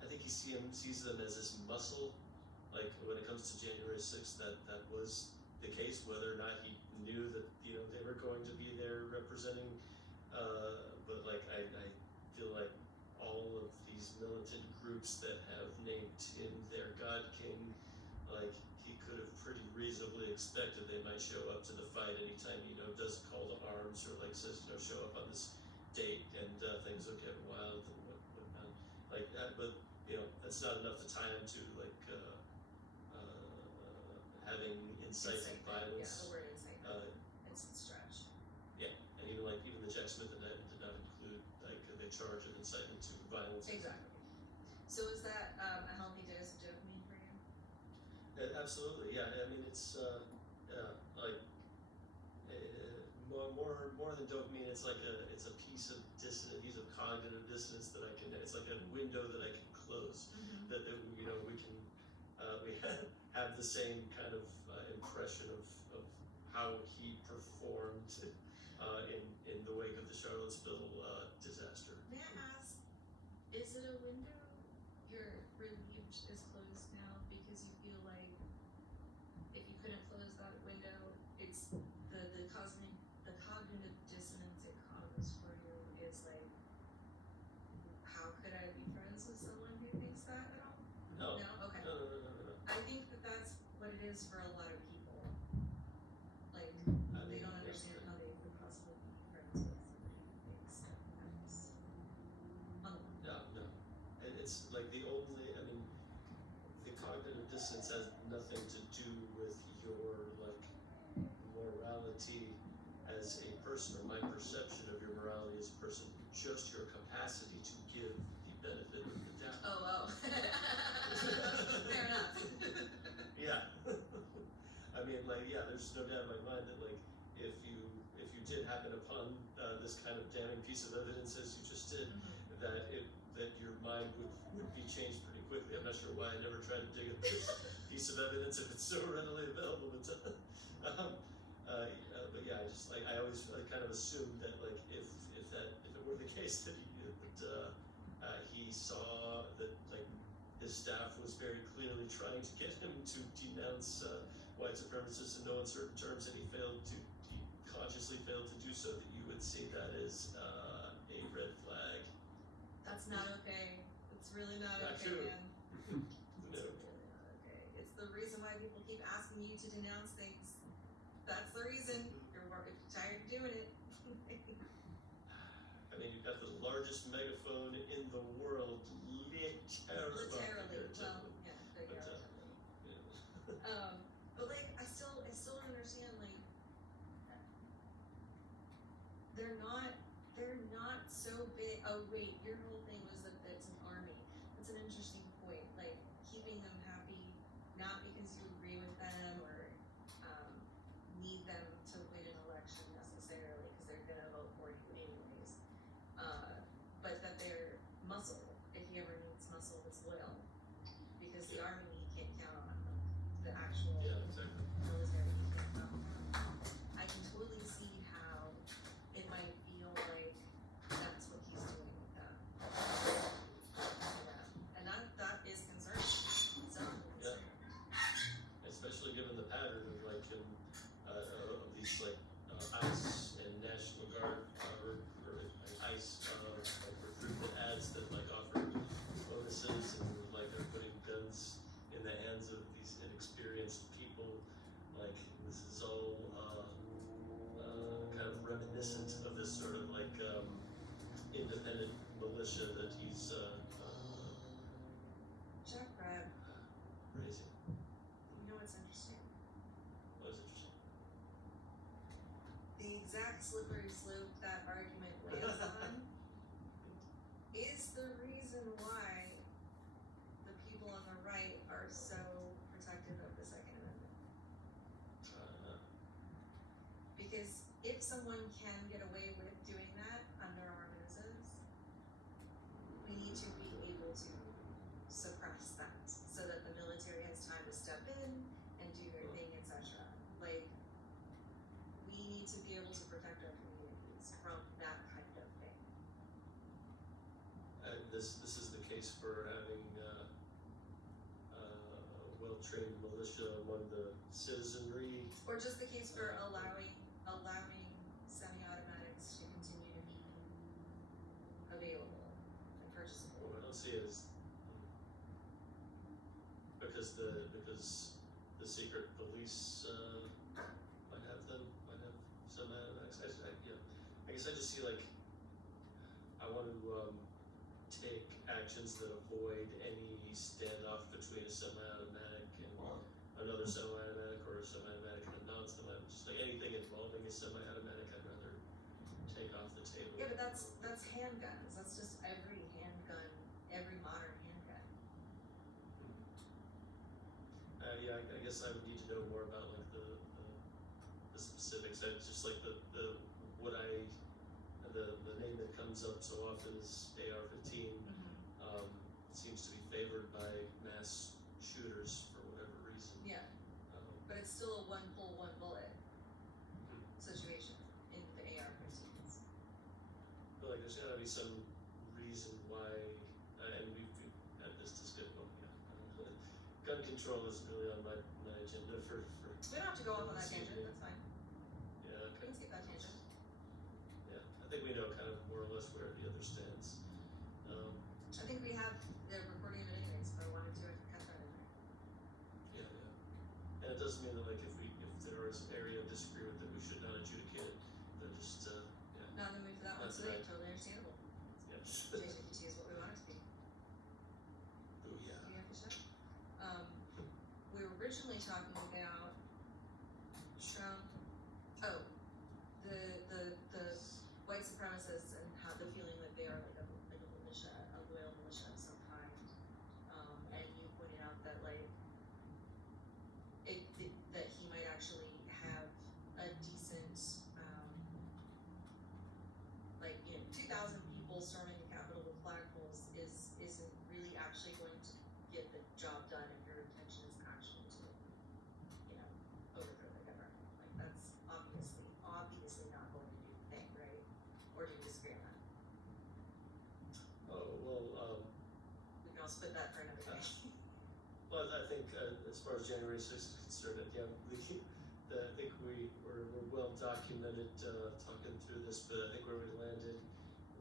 I think he sees them as this muscle. Like when it comes to January 6th, that was the case. Whether or not he knew that they were going to be there representing, but like I feel like all of these militant groups that have named him their God King, like he could have pretty reasonably expected they might show up to the fight anytime does a call to arms or like says show up on this date and things will get wild and whatnot like that. But that's not enough to tie him to like having inciting violence. Yeah, the word incitement. It's a stretch. Yeah, and even the Jack Smith indictment did not include like the charge of incitement to violence. Exactly. So is that a healthy dose of dopamine for you? Absolutely, yeah. I mean, it's like more than dopamine. It's like it's a piece of cognitive dissonance that I can. It's like a window that I can close. Mm-hmm. That we can we have the same kind of impression of how he performed in the wake of the Charlottesville disaster. May I ask, is it a window you're relieved is closed now because you feel like if you couldn't close that window, it's the cognitive dissonance it causes for you is like, how could I be friends with someone who thinks that at all? No. No? Okay. No. I think that's what it is for a lot of people. Like, they don't understand how they could possibly be friends with somebody who thinks that's No. It's like the cognitive dissonance has nothing to do with your like morality as a person or my perception of your morality as a person, just your capacity to give the benefit of the doubt. Oh. Fair enough. Yeah. I mean, like, yeah, there's no doubt in my mind that, like, if you did happen upon this kind of damning piece of evidence as you just did, Mm-hmm. that your mind would be changed pretty quickly. I'm not sure why I never tried to dig up this piece of evidence if it's so readily available. But but yeah, I always kind of assumed that like if it were the case that he saw that like his staff was very clearly trying to get him to denounce white supremacists in no uncertain terms, and he consciously failed to do so, that you would see that as a red flag. That's not okay. It's really not Not okay, true. man. It's No. really not okay. It's the reason why people keep asking you to denounce things. That's the reason. You're tired of doing it. I mean, you've got the largest megaphone in the world, Literally. Well, yeah, But, figuratively. But like, I still don't understand, like, they're not so big. Oh wait, your whole thing was that it's an army. That's an interesting point. Like, keeping them happy, not because you agree with them or need them to win an election necessarily, because they're gonna vote for you anyways. But that they're muscle. If he ever needs muscle, that's loyal. Because the army you can't count on. The actual yeah, exactly. military you can't count on. I can totally see how it might feel like that's what he's doing with them. Yeah. And that is concerning. It's definitely Yeah. concerning. Especially given the pattern of like of these like ICE and National Guard or ICE like recruitment ads that like offer bonuses, and like they're putting guns in the hands of these inexperienced people. Like, this is all kind of reminiscent of this sort of like independent militia that he's Jack Brad, raising. you know what's interesting? What is interesting? The exact slippery slope that argument lands on is the reason why the people on the right are so protective of the Second Amendment. Because if someone can get away with doing that under our noses, we need to be able to suppress that so that the military has time to step in and do their thing, etc. Like, we need to be able to protect our communities from that kind of thing. And this is the case for having a well-trained militia among the citizenry. Or just the case for allowing semi-automatics to continue to be available and purchasable. Well, I don't see it as because the secret police might have some automatics. I guess I just see like I want to take actions that avoid any standoff between a semi-automatic and another semi-automatic, or a semi-automatic and a non-semi-automatic. Just like anything involving a semi-automatic, I'd rather take off the table. Yeah, but that's handguns. That's just every handgun, every modern handgun. Yeah, I guess I would need to know more about like the specifics. I just like the name that comes up so often is AR-15. Seems to be favored by mass shooters for whatever reason. Yeah, but it's still a one pull, one bullet situation in the AR-15s. But like, there's gotta be some reason why, and we've had this discussion. Gun control isn't really on my agenda for. We don't have to go off on that tangent. That's fine. Yeah. We Okay. can skip that tangent. Yeah, I think we know kind of more or less where the other stands. I think we have the recording of it anyways, but I wanted to cut that in there. Yeah. And it doesn't mean that like if there is an area of disagreement that we should not adjudicate it. They're just Not in the mood for that one That's today. right. Totally understandable. yes. JCPT is what we want it to be. Booyah. Yeah, for sure. We were originally talking about Trump. Oh, the white supremacists and how the feeling that they are like a militia, a loyal militia of some kind. And you pointed out that like that he might actually have a decent like, you know, 2,000 people storming the Capitol with flagpoles isn't really actually going to get the job done if your intention is actually to, you know, overthrow the government. Like, that's obviously not going to do the thing, right? Or do you disagree on that? Oh well. We can all split that for another day. Well, I think, as far as January sixth is concerned, yeah, I think we're well documented, talking through this, but I think where we landed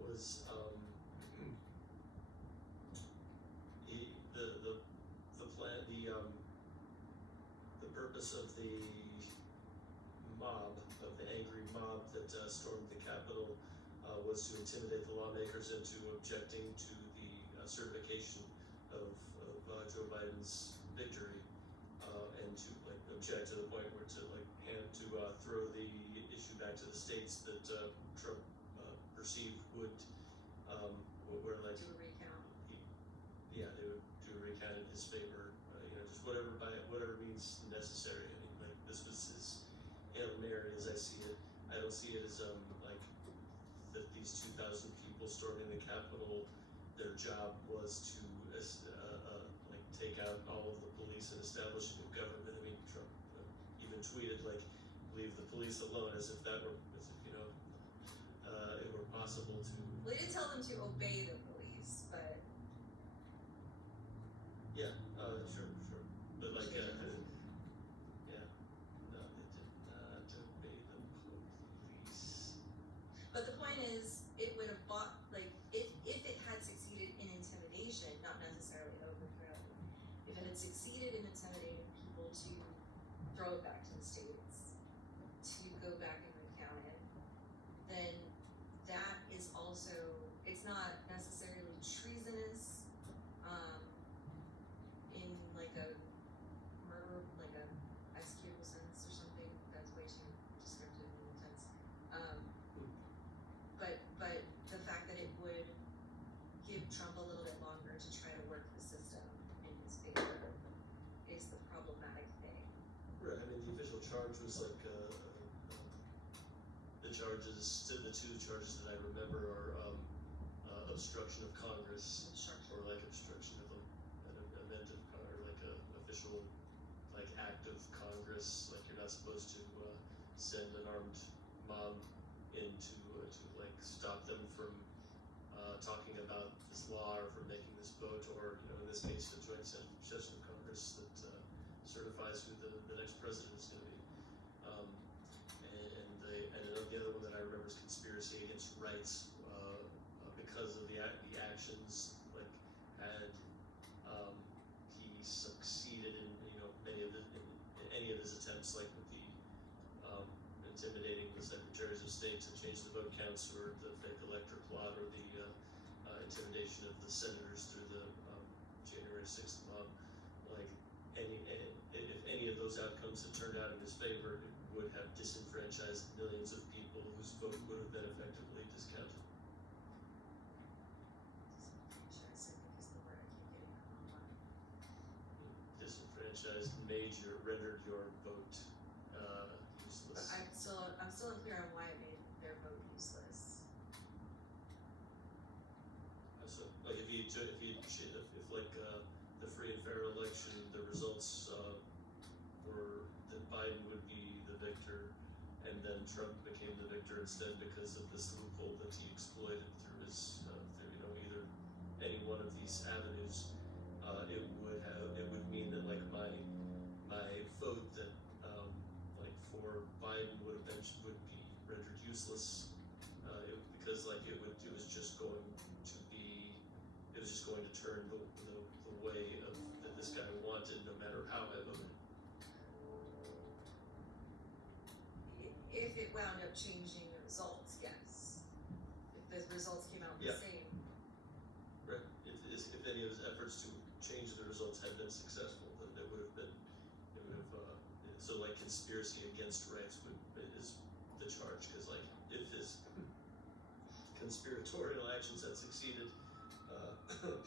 was, the plan, the purpose of the mob, of the angry mob that, stormed the Capitol, was to intimidate the lawmakers into objecting to the, certification of Joe Biden's victory, and to like object to the point where to throw the issue back to the states that, Trump, perceived would, where like, Do a recount. yeah, they would do a recount in his favor, just whatever means necessary. I mean, like, this was his Hail Mary as I see it. I don't see it as, like, that these 2,000 people storming the Capitol, their job was to, like, take out all of the police and establish a new government. I mean, Trump, even tweeted, like, leave the police alone, as if it were possible to. Well, he did tell them to obey the police, but Yeah, sure, but like, yeah, no, they did not obey the police. But the point is, it would have bought, like, if it had succeeded in intimidation, not necessarily overthrow, if it had succeeded in intimidating people to throw it back to the states, to go back and recount it, then that is also, it's not necessarily treasonous, in like a murder, like a executable sentence or something. That's way too descriptive and intense. But the fact that it would give Trump a little bit longer to try to work the system in his favor is the problematic thing. Right, I mean, the official charge was like, the two charges that I remember are, obstruction of Congress, or like obstruction of an event of, or like a official, like, act of Congress. Like, you're not supposed to, send an armed mob in to like stop them from, talking about this law or from making this vote, or, in this case, a joint session of Congress that, certifies who the next president is gonna be. And the other one that I remember is conspiracy against rights, because of the actions, like, had, he succeeded in, many of in any of his attempts, like with the, intimidating the secretaries of state to change the vote counts, or the fake elector plot, or the, intimidation of the senators through the, January 6th mob. Like, if any of those outcomes had turned out in his favor, it would have disenfranchised millions of people whose vote would have been effectively discounted. Disenfranchised, I think, is the word I keep getting online. Disenfranchised, rendered your vote, useless. But I'm still unclear on why it made their vote useless. So, like, if like, the free and fair election, the results, were that Biden would be the victor, and then Trump became the victor instead because of this loophole that he exploited through his, either any one of these avenues, it would mean that, like, my vote that, like, for Biden would be rendered useless, because, like, it was just going to turn the way that this guy wanted, no matter how I voted. If it wound up changing the results, yes. If the results came out the Yeah. same. Right. If any of his efforts to change the results had been successful, then so, like, conspiracy against rights is the charge, because, like, if his conspiratorial actions had succeeded,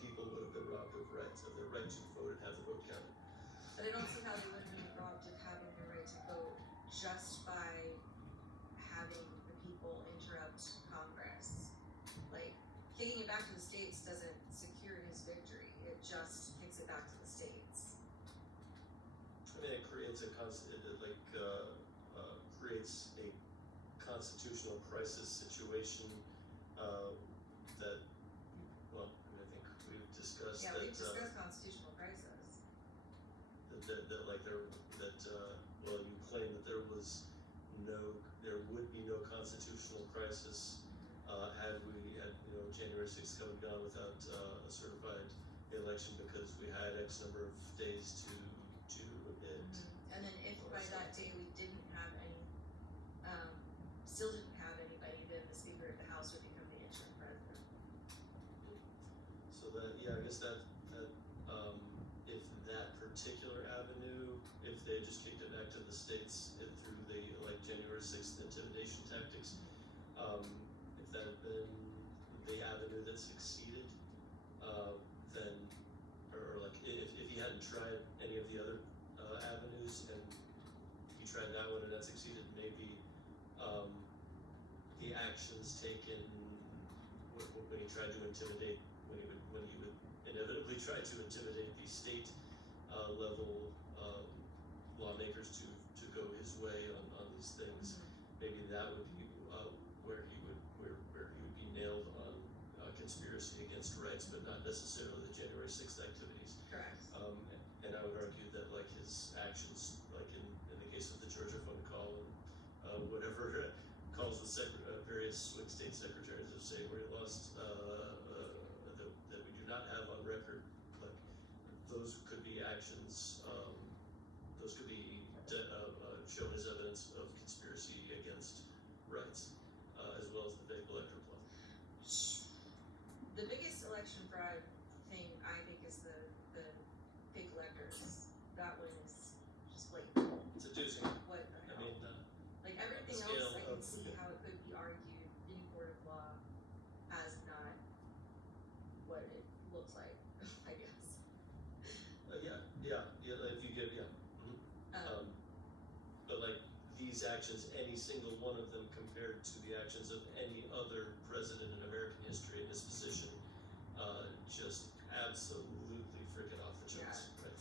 people would have been robbed of rights, of their right to vote and have the vote counted. But I don't see how they would have been robbed of having their right to vote just by having the people interrupt Congress. Like, kicking it back to the states doesn't secure his victory, it just kicks it back to the states. I mean, it creates creates a constitutional crisis situation, that, well, I mean, I think we've discussed Yeah, that, we've discussed constitutional crisis. well, you claim that there would be no constitutional crisis, had January 6th come and gone without, a certified election because we had X number of days to it. And then if by that day we didn't have any, still didn't have anybody, then the Speaker of the House would become the interim president. So that, I guess if that particular avenue, if they just kicked it back to the states through the, January 6th intimidation tactics, if that had been the avenue that succeeded, then, or if he hadn't tried any of the other, avenues and he tried that one and that succeeded, maybe, the actions taken when he tried to intimidate, when he would inevitably try to intimidate the state, level, lawmakers to go his way on these things, maybe that would be, where he would be nailed on, conspiracy against rights, but not necessarily the January 6th activities. Correct. And I would argue that his actions, in the case of the Georgia phone call and, whatever calls with various swing state secretaries of state where he lost, that we do not have on record, those could be actions, those could be shown as evidence of conspiracy against rights, as well as the fake electoral law. The biggest election fraud thing I think is the fake electors. That one is just blatant. It's a doozy. What the I hell? mean, Like everything scale else, I can of- see how it could be argued in court of law as not what it looks like, I guess. If you give, but these actions, any single one of them compared to the actions of any other president in American history in this position, just absolutely freaking off the charts, right?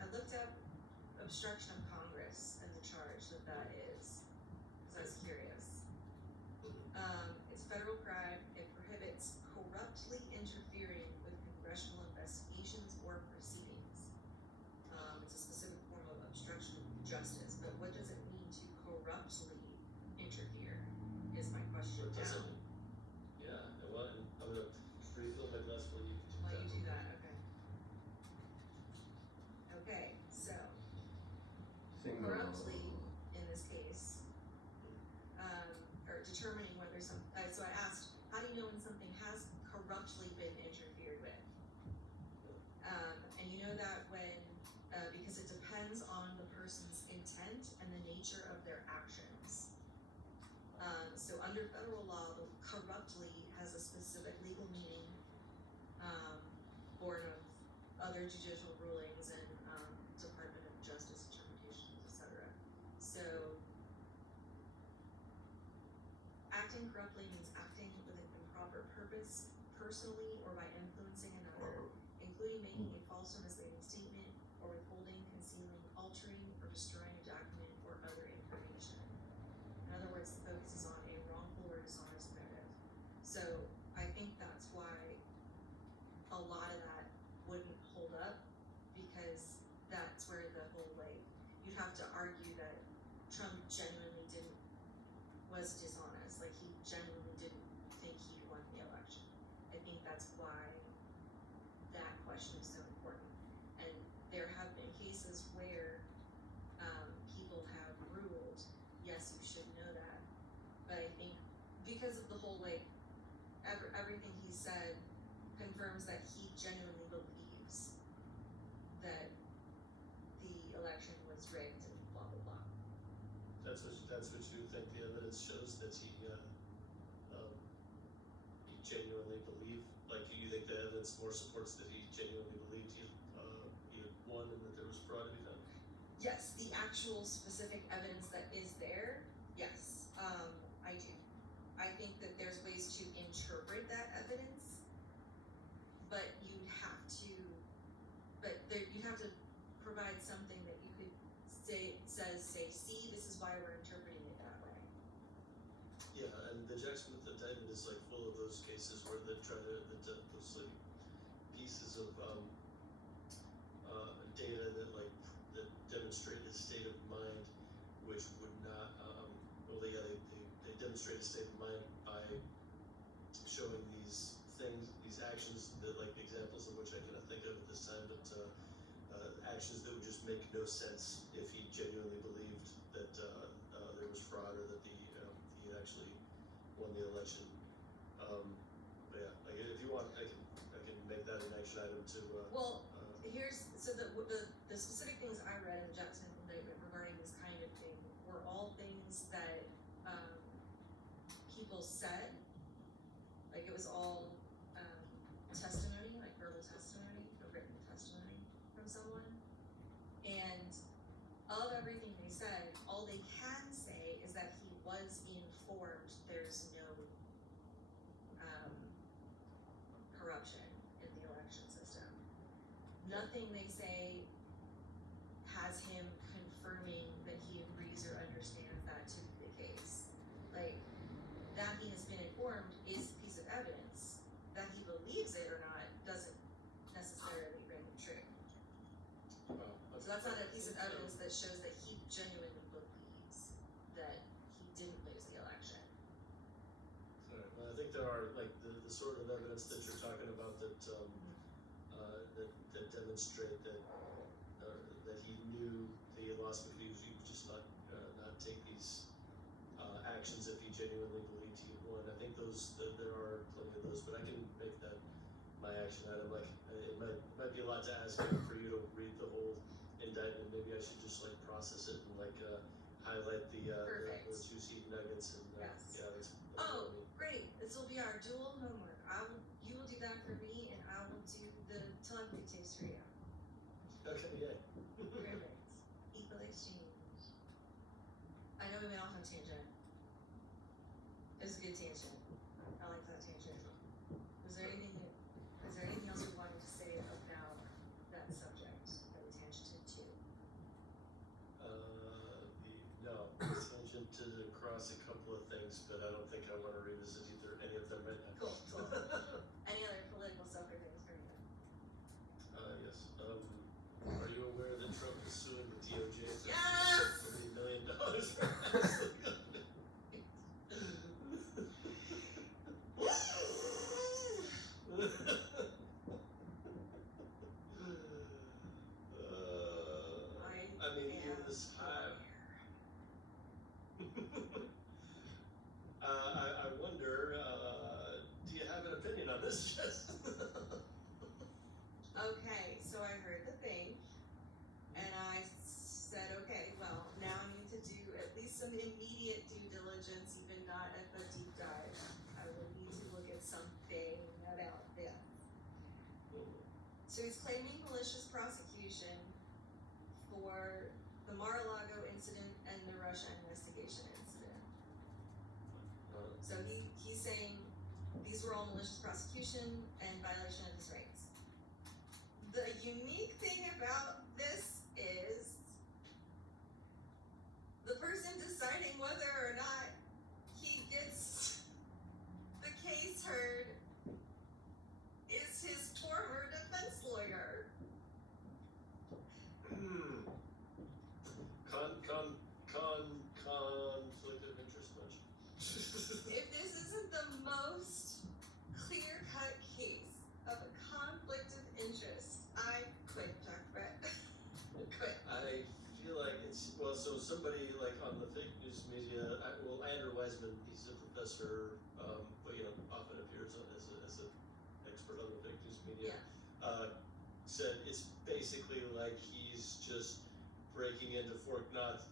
I looked up obstruction of Congress and the charge that is, because I was curious. It's federal crime. It prohibits corruptly interfering with congressional investigations or proceedings. It's a specific form of obstruction of justice, but what does it mean to corruptly interfere is my question What does it now. mean? Well, I'm gonna refill my glass for you. While you do that, okay. Okay, so corruptly, in this case, or determining whether so I asked, how do you know when something has corruptly been interfered with? And you know that when, because it depends on the person's intent and the nature of their actions. So under federal law, the corruptly has a specific legal meaning, born of other judicial rulings and, Department of Justice interpretations, etc. So, acting corruptly means acting with an improper purpose, personally or by influencing another, including making a false or misleading statement, or withholding, concealing, altering, or destroying a document or other information. In other words, the focus is on a wrongful or dishonest motive. So, I think that's why a lot of that wouldn't hold up, because that's where the whole, you'd have to argue that Trump genuinely was dishonest, he genuinely didn't think he won the election. I think that's why that question is so important. And there have been cases where, people have ruled, yes, you should know that, but I think because of the whole, everything he said confirms that he genuinely believes that the election was rigged and blah, blah, blah. That's what you think the evidence shows, that he genuinely believed, you think the evidence more supports that he genuinely believed he had won and that there was fraud to be done? Yes, the actual specific evidence that is there, yes, I do. I think that there's ways to interpret that evidence, but you'd have to provide something that you could say, see, this is why we're interpreting it that way. Yeah, and the Jackson indictment is full of those cases where they've tried to, those pieces of data that demonstrate his state of mind, which would not, they demonstrate a state of mind by showing these things, these actions that, like, examples of which I cannot think of at this time, but actions that would just make no sense if he genuinely believed that there was fraud or that he had actually won the election. But yeah, like, if you want, I can make that an action item to. Well, so the specific things I read in the Jackson indictment regarding this kind of thing were all things that people said, like it was all testimony, like verbal testimony or written testimony from someone, and of everything they said, all they can say is that he was informed there's no corruption in the election system. Nothing they say has him confirming that he agrees or understands that to be the case. Like, that he has been informed is a piece of evidence. That he believes it or not doesn't necessarily ring true. So that's not a piece of evidence that shows that he genuinely believes that he didn't lose the election. Alright, well, I think there are, like, the sort of evidence that you're talking about that that demonstrate that he knew that he had lost because he would just not take these actions if he genuinely believed he had won. I think there are plenty of those, but I can make that my action item. Like, it might be a lot to ask for you to read the whole indictment. Maybe I should just, like, process it and, like, highlight the juicy nuggets and Yes. yeah, that's Oh, great! This will be our dual homework. You will do that for me, and I will do the telepathy tapes for you. okay, yeah. Perfect. Equal exchange. I know we went off on tangent. It was a good tangent. I like that tangent. Was there anything else we wanted to say about that subject that we tangented to? Tangented across a couple of things, but I don't think I want to revisit any of them right now. Cool. Any other political stuff or things for you? Yes. Are you aware that Trump is suing the DOJ for Yes! $40 million for actually I mean, even this high. I wonder, do you have an opinion on this, Jess? Okay, so I heard the thing, and I said, okay, well, now I need to do at least some immediate due diligence, even not a deep dive. I will need to look at something about this. So he's claiming malicious prosecution for the Mar-a-Lago incident and the Russia investigation incident. So he's saying these were all malicious prosecution and violation of his rights. The unique thing about this is the person deciding whether or not he gets the case heard is his former defense lawyer. Conflict of interest much? If this isn't the most clear-cut case of a conflict of interest, I quit, Jack Brett. Quit. I feel like it's, well, so somebody like on the fake news media, Andrew Weissman, he's a professor, but often appears as an expert on the fake news media, said it's basically like he's just breaking into Fort Knox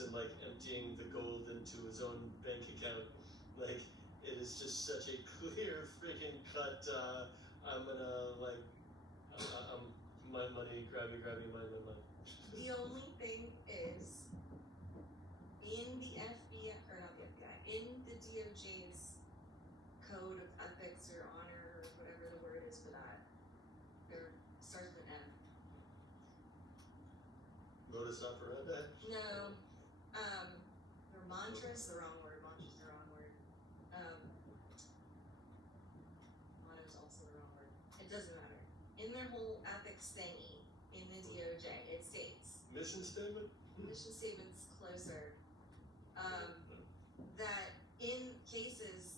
and like emptying the gold into his own bank account. Like, it is just such a clear freaking cut, I'm gonna like, my money, grab me, my money. The only thing is, in the FBI, or not the FBI, in the DOJ's code of ethics or honor or whatever the word is for that, there starts with an M. Modus operandi? No, or mantra's the wrong word. Mantra's the wrong word. Motto's also the wrong word. It doesn't matter. In their whole ethics thingy, in the DOJ. It states, Mission statement? mission statement's closer, that in cases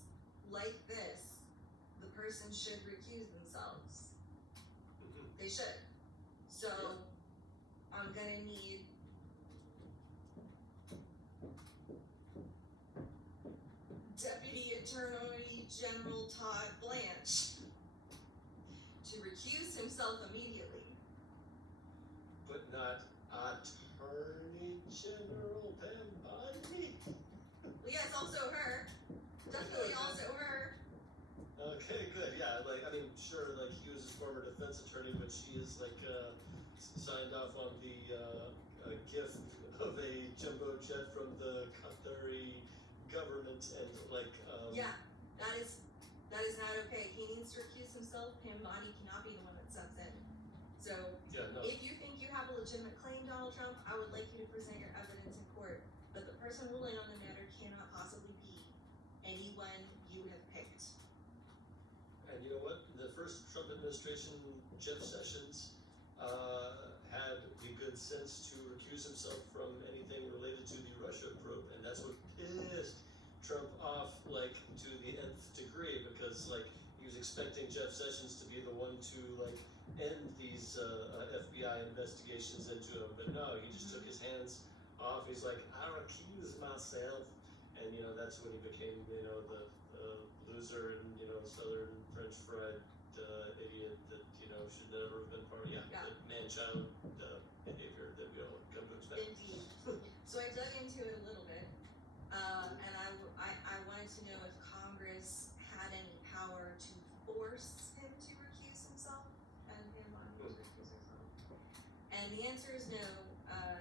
like this, the person should recuse themselves. Mhm. They should. So, I'm gonna need Deputy Attorney General Todd Blanche to recuse himself immediately. But not Attorney General Pam Bondi? Well, yes, also her. Definitely also her. Okay, good, yeah, like, I mean, sure, like, he was his former defense attorney, but she is like, signed off on the, gift of a jumbo jet from the Qatari government and like, Yeah, that is not okay. He needs to recuse himself. Pam Bondi cannot be the one that steps in. So, yeah, no, if you think you have a legitimate claim, Donald Trump, I would like you to present your evidence in court. But the person ruling on the matter cannot possibly be anyone you have picked. and you know what, the first Trump administration, Jeff Sessions, had the good sense to recuse himself from anything related to the Russia probe, and that's what pissed Trump off, like, to the nth degree, because, like, he was expecting Jeff Sessions to be the one to, like, end these, FBI investigations into him, but no, he just took his hands off, he's like, I recuse myself, and, you know, that's when he became, you know, the loser and, you know, southern French fried, idiot that, you know, should never have been part of, Yeah. the man-child, behavior that we all come to expect. Indeed. So I dug into it a little bit, and I wanted to know if Congress had any power to force him to recuse himself, and Pam Bondi to recuse herself. And the answer is no.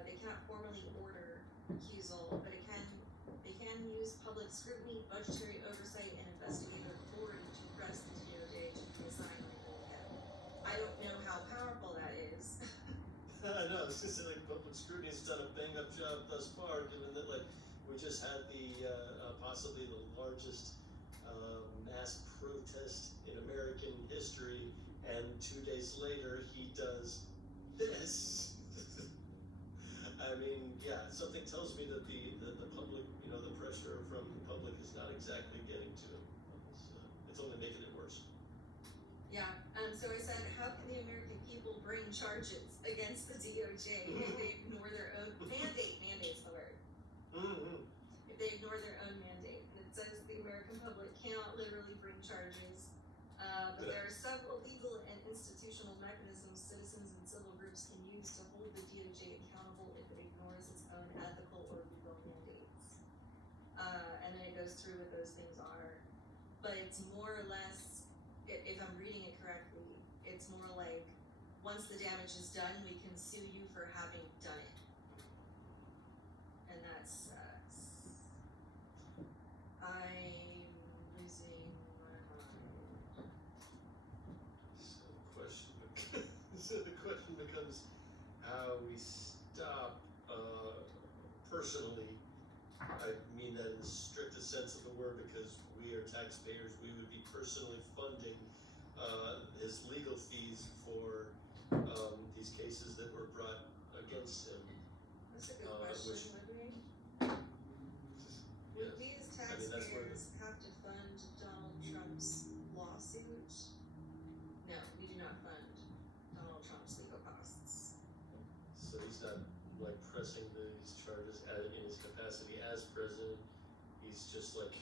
They cannot formally order recusal, but they can use public scrutiny, budgetary oversight, and investigative authority to press the DOJ to reassign him. I don't know how powerful that is. I know, it's just like public scrutiny's done a bang-up job thus far, given that, like, we just had the, possibly the largest, mass protest in American history, and 2 days later, he does this. I mean, yeah, something tells me that the public, you know, the pressure from the public is not exactly getting to him. It's only making it worse. Yeah, so I said, how can the American people bring charges against the DOJ if they ignore their own mandate? Mandate's the word. Mm-hmm. If they ignore their own mandate. And it says the American public cannot literally bring charges. But there are several legal and institutional mechanisms citizens and civil groups can use to hold the DOJ accountable if it ignores its own ethical or legal mandates. And then it goes through what those things are. But it's more or less, if I'm reading it correctly, it's more like, once the damage is done, we can sue you for having done it. And that sucks. I'm losing my mind. So the question becomes how we stop, personally, I mean that in the strictest sense of the word, because we are taxpayers, we would be personally funding, his legal fees for, these cases that were brought against him. That's a good which- question, would we? Would we as I mean, that's where the- taxpayers have to fund Donald Trump's lawsuit? No, we do not fund Donald Trump's legal costs. So he's not like pressing these charges in his capacity as president, he's just like,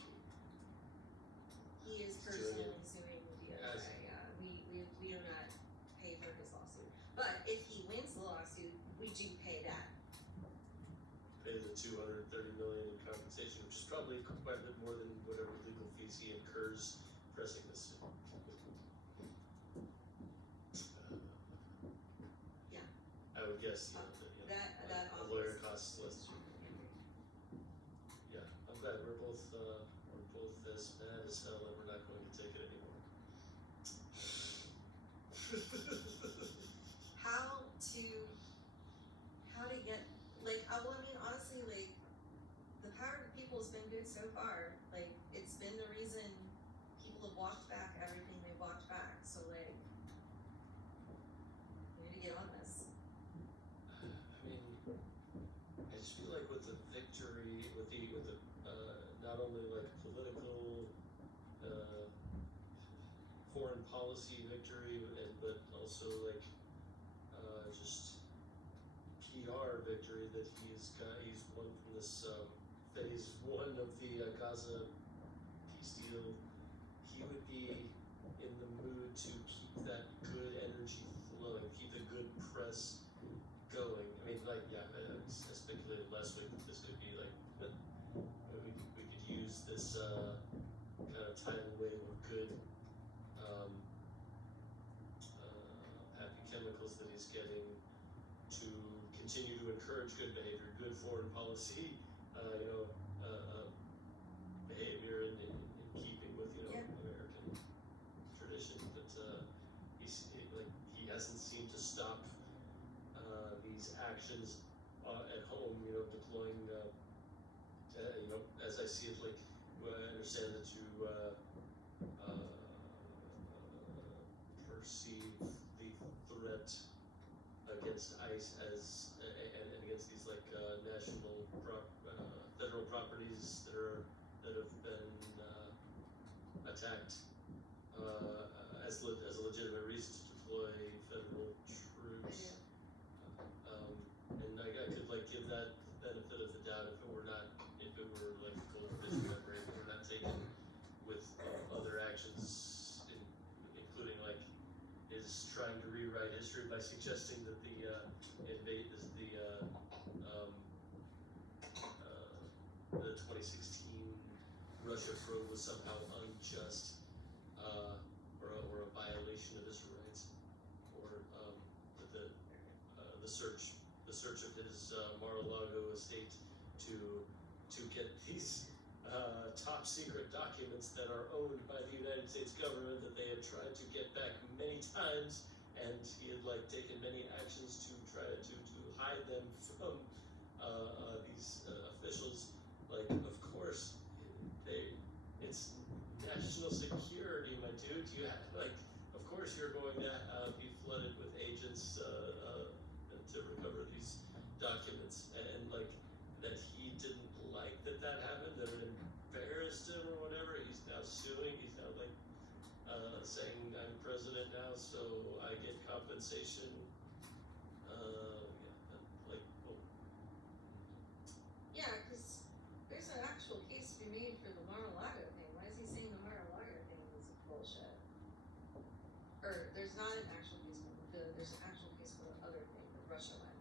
He is He's doing personally it suing the as- DOJ, yeah, we do not pay for his lawsuit. But if he wins the lawsuit, we do pay that. pay the $230 million in compensation, which is probably quite a bit more than whatever legal fees he incurs pressing this suit. Yeah. I would guess, you know, That a lawyer office. costs less. Yeah, I'm glad we're both as mad as hell and we're not going to take it anymore. How to get, like, well, I mean, honestly, like, the power of the people has been good so far. Like, it's been the reason people have walked back everything they've walked back. So, like, we need to get on this. political, foreign policy victory, but also like, just PR victory that he's won from this, phase one of the Gaza peace deal. He would be in the mood to keep that good energy flowing, keep the good press going. I mean, like, yeah, I speculated last week that this could be like, we could use this kind of tidal wave of good, happy chemicals that he's getting to continue to encourage good behavior, good foreign policy, behavior in keeping with, Yeah. American tradition. But he hasn't seemed to stop these actions at home, deploying, as I see it, like, I understand that you perceive the threat against ICE as, and against these like federal properties that have been attacked as a legitimate reason to deploy federal troops. And I could like give that benefit of the doubt if it were like a goldfish memory, if it were not taken with other actions, including like his trying to rewrite history by suggesting that the the 2016 Russia probe was somehow unjust, or a violation of his rights, or that the search of his Mar-a-Lago estate to get these top secret documents that are owned by the United States government that they have tried to get back many times, and he had like taken many actions to try to hide them from these officials. Like, of course, it's national security, my dude. You have, like, of course you're going to be flooded with agents to recover these documents, and like that he didn't like that happened, that it embarrassed him or whatever. He's now suing. He's now like saying I'm president now, so I get compensation. Yeah, because there's an actual case to be made for the Mar-a-Lago thing. Why is he saying the Mar-a-Lago thing was bullshit? Or there's not an actual case for there's an actual case for the other thing, the Russia one.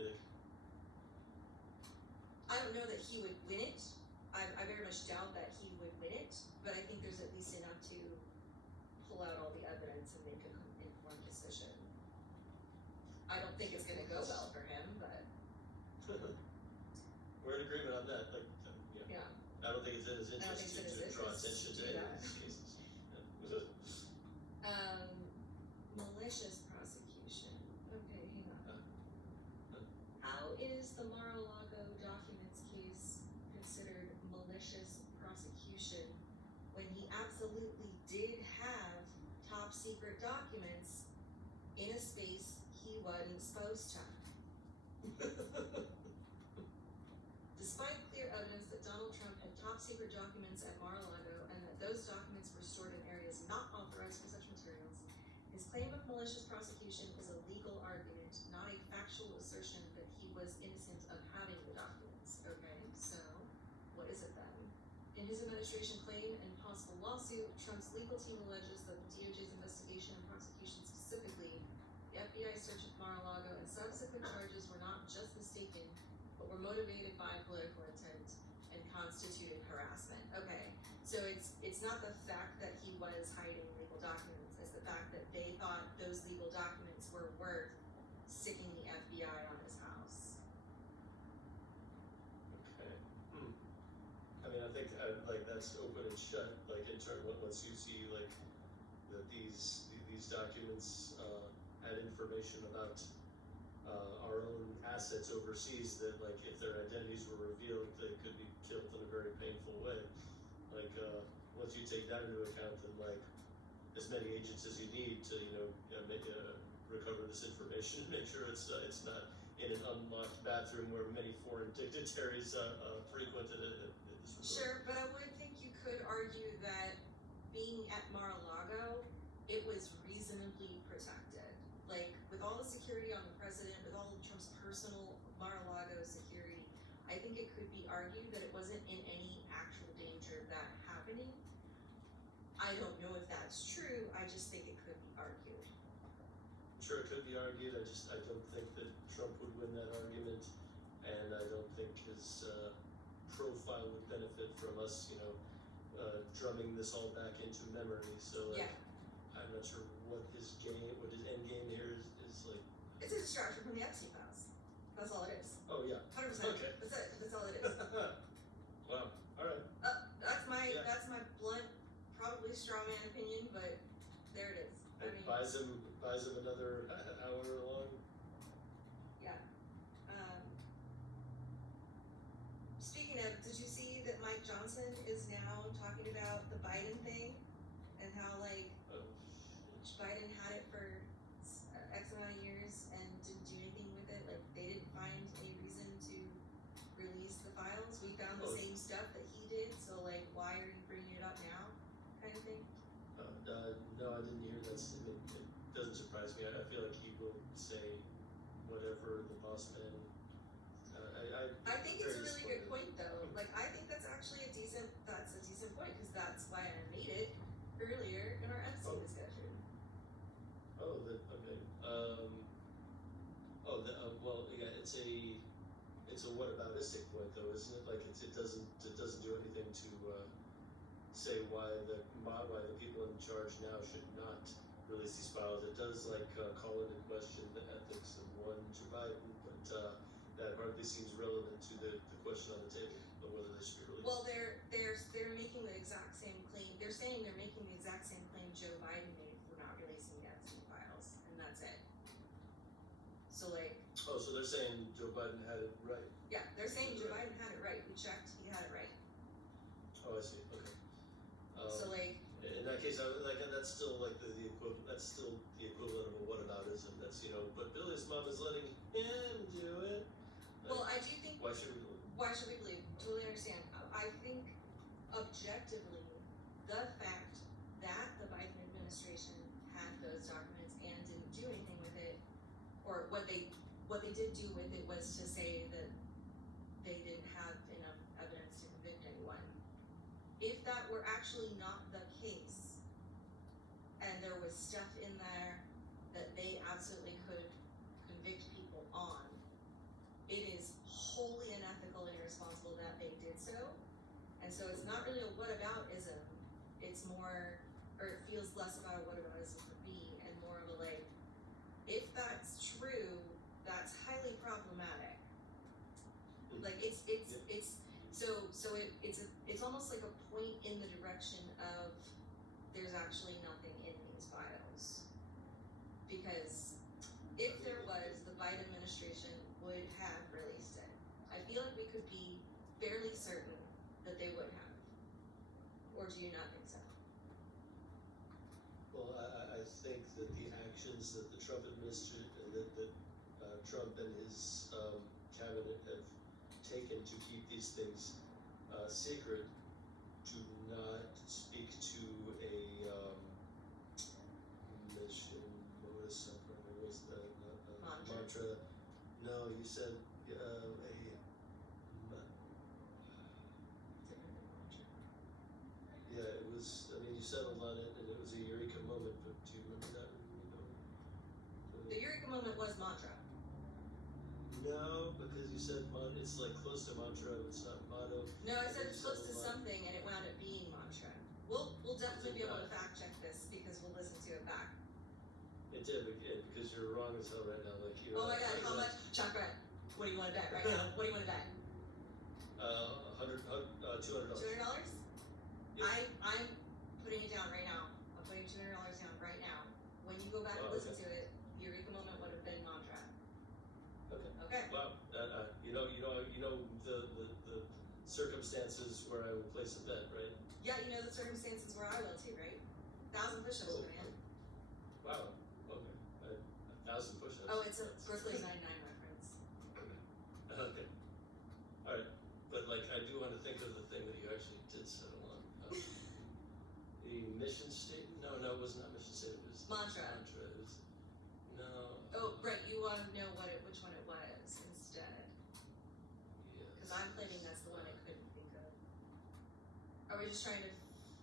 Yeah. I don't know that he would win it. I very much doubt that he would win it, but I think there's at least enough to pull out all the evidence and make an informed decision. I don't think it's gonna go well for him, but We're in agreement on that. Like, yeah. yeah. I don't think it's in his I don't interest think it's in his to draw interest attention to to do any that. of these cases. Malicious prosecution. Okay, hang on. How is the Mar-a-Lago documents case considered malicious prosecution when he absolutely did have top secret documents in a space he wasn't supposed to? Despite clear evidence that Donald Trump had top secret documents at Mar-a-Lago and that those documents were stored in areas not authorized for such materials, his claim of malicious prosecution is a legal argument, not a factual assertion that he was innocent of having the documents. Okay, so what is it then? In his administration claim and possible lawsuit, Trump's legal team alleges that the DOJ's investigation and prosecution specifically, the FBI search of Mar-a-Lago and subsequent charges were not just mistaken, but were motivated by political intent and constituted harassment. Okay, so it's not the fact that he was hiding legal documents, it's the fact that they thought those legal documents were worth sticking the FBI on his house. Okay. I mean, I think like that's open and shut. Like in turn, once you see like that these documents had information about our own assets overseas, that like if their identities were revealed, they could be killed in a very painful way. Like once you take that into account, then like as many agents as you need to recover this information and make sure it's not in an unlocked bathroom where many foreign dignitaries frequented this resort. Sure, but I would think you could argue that being at Mar-a-Lago, it was reasonably protected. Like, with all the security on the president, with all of Trump's personal Mar-a-Lago security, I think it could be argued that it wasn't in any actual danger of that happening. I don't know if that's true, I just think it could be argued. I'm sure it could be argued, I don't think that Trump would win that argument, and I don't think his profile would benefit from us, drumming this all back into memory, so like, Yeah. I'm not sure what his end game here is like. It's a distraction from the Epstein files. That's all it is. Oh, yeah. 100%. Okay. That's it. That's all it is. Wow, alright. Yeah. That's my blunt, probably straw man opinion, but there it is. I It mean, buys him another hour long. yeah. Speaking of, did you see that Mike Johnson is now talking about the Biden thing and how like Oh, Biden had it for X amount of years and didn't do anything with it? Like they didn't find any reason to release the files. We found the Oh. same stuff that he did, so like why are you bringing it up now? Kind of thing. no, I didn't hear that. It doesn't surprise me. I feel like he will say whatever the boss man. I think it's a very really good disappointed. point though. Like I think that's actually a decent point because that's why I made it earlier in our Epstein Oh. discussion. Oh, okay. Well, yeah, it's a whataboutistic point though, isn't it? Like it doesn't do anything to say why the people in charge now should not release these files. It does like call into question the ethics of one Joe Biden, but that hardly seems relevant to the question on the table of whether they should be released. Well, they're making the exact same claim. They're saying they're making the exact same claim Joe Biden made for not releasing the Epstein files, and that's it. So like, Oh, so they're saying Joe Biden had it right. yeah, they're saying Joe Biden had it right. We checked, he had it right. Oh, I see. Okay. So like, In that case, that's still like the equivalent. That's still the equivalent of a whataboutism. That's but Billy's mom is letting him do it. well, I do think. Why should we? Why should we believe? Totally understand. I think objectively, the fact that the Biden administration had those documents and didn't do anything with it, or what they did do with it was to say that they didn't have enough evidence to convict anyone. If that were actually not the case, and there was stuff in there that they absolutely could convict people on, it is wholly unethical and irresponsible that they did so. And so it's not really a whataboutism, it's more, or it feels less about a whataboutism for me and more of a like, if that's true, that's highly problematic. Like it's almost like a point in the direction of there's actually nothing in these files. Because if there was, the Biden administration would have released it. I feel like we could be fairly certain that they would have. Or do you not think so? Well, I think that the actions that the Trump administration, that Trump and his cabinet have taken to keep these things secret, do not speak to a mission, modus operandi, was that mantra? No, you said yeah, it was. I mean, you settled on it, and it was a eureka moment. But do you remember that? The Eureka moment was mantra. No, because you said it's like close to mantra, it's not motto. No, I said it's close to something and it wound up being mantra. We'll definitely be able to fact check this because we'll listen to it back. It did, because you're wrong as hell right now. Like you. Oh my god, how much? Chocolate. What do you want to bet right now? What do you want to bet? $200. $200? Yeah. I'm putting it down right now. I'm putting $200 down right now. When you go back and Wow, listen okay. to it, Eureka moment would have been mantra. Okay. Okay. Wow. You know the circumstances where I will place a bet, right? Yeah, you know the circumstances where I will too, right? 1,000 push-ups, Oh, man. Wow. Okay. 1,000 push-ups. Oh, it's a That's- Brooklyn Nine-Nine reference. Are we just trying to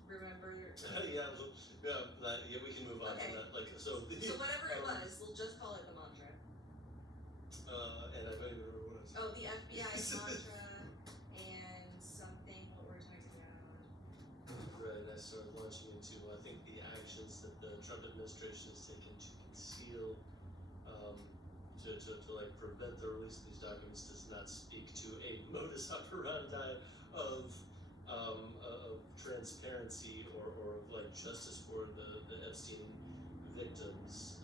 remember your? Yeah, we can move on Okay. from that, like, so. So whatever it um, was, we'll just call it the mantra. And I don't even remember what I was. Oh, the FBI's mantra and something, what we're talking about. Right, and I started launching into, I think, the actions that the Trump administration has taken to conceal, to like prevent the release of these documents does not speak to a modus operandi of transparency or of like justice for the Epstein victims.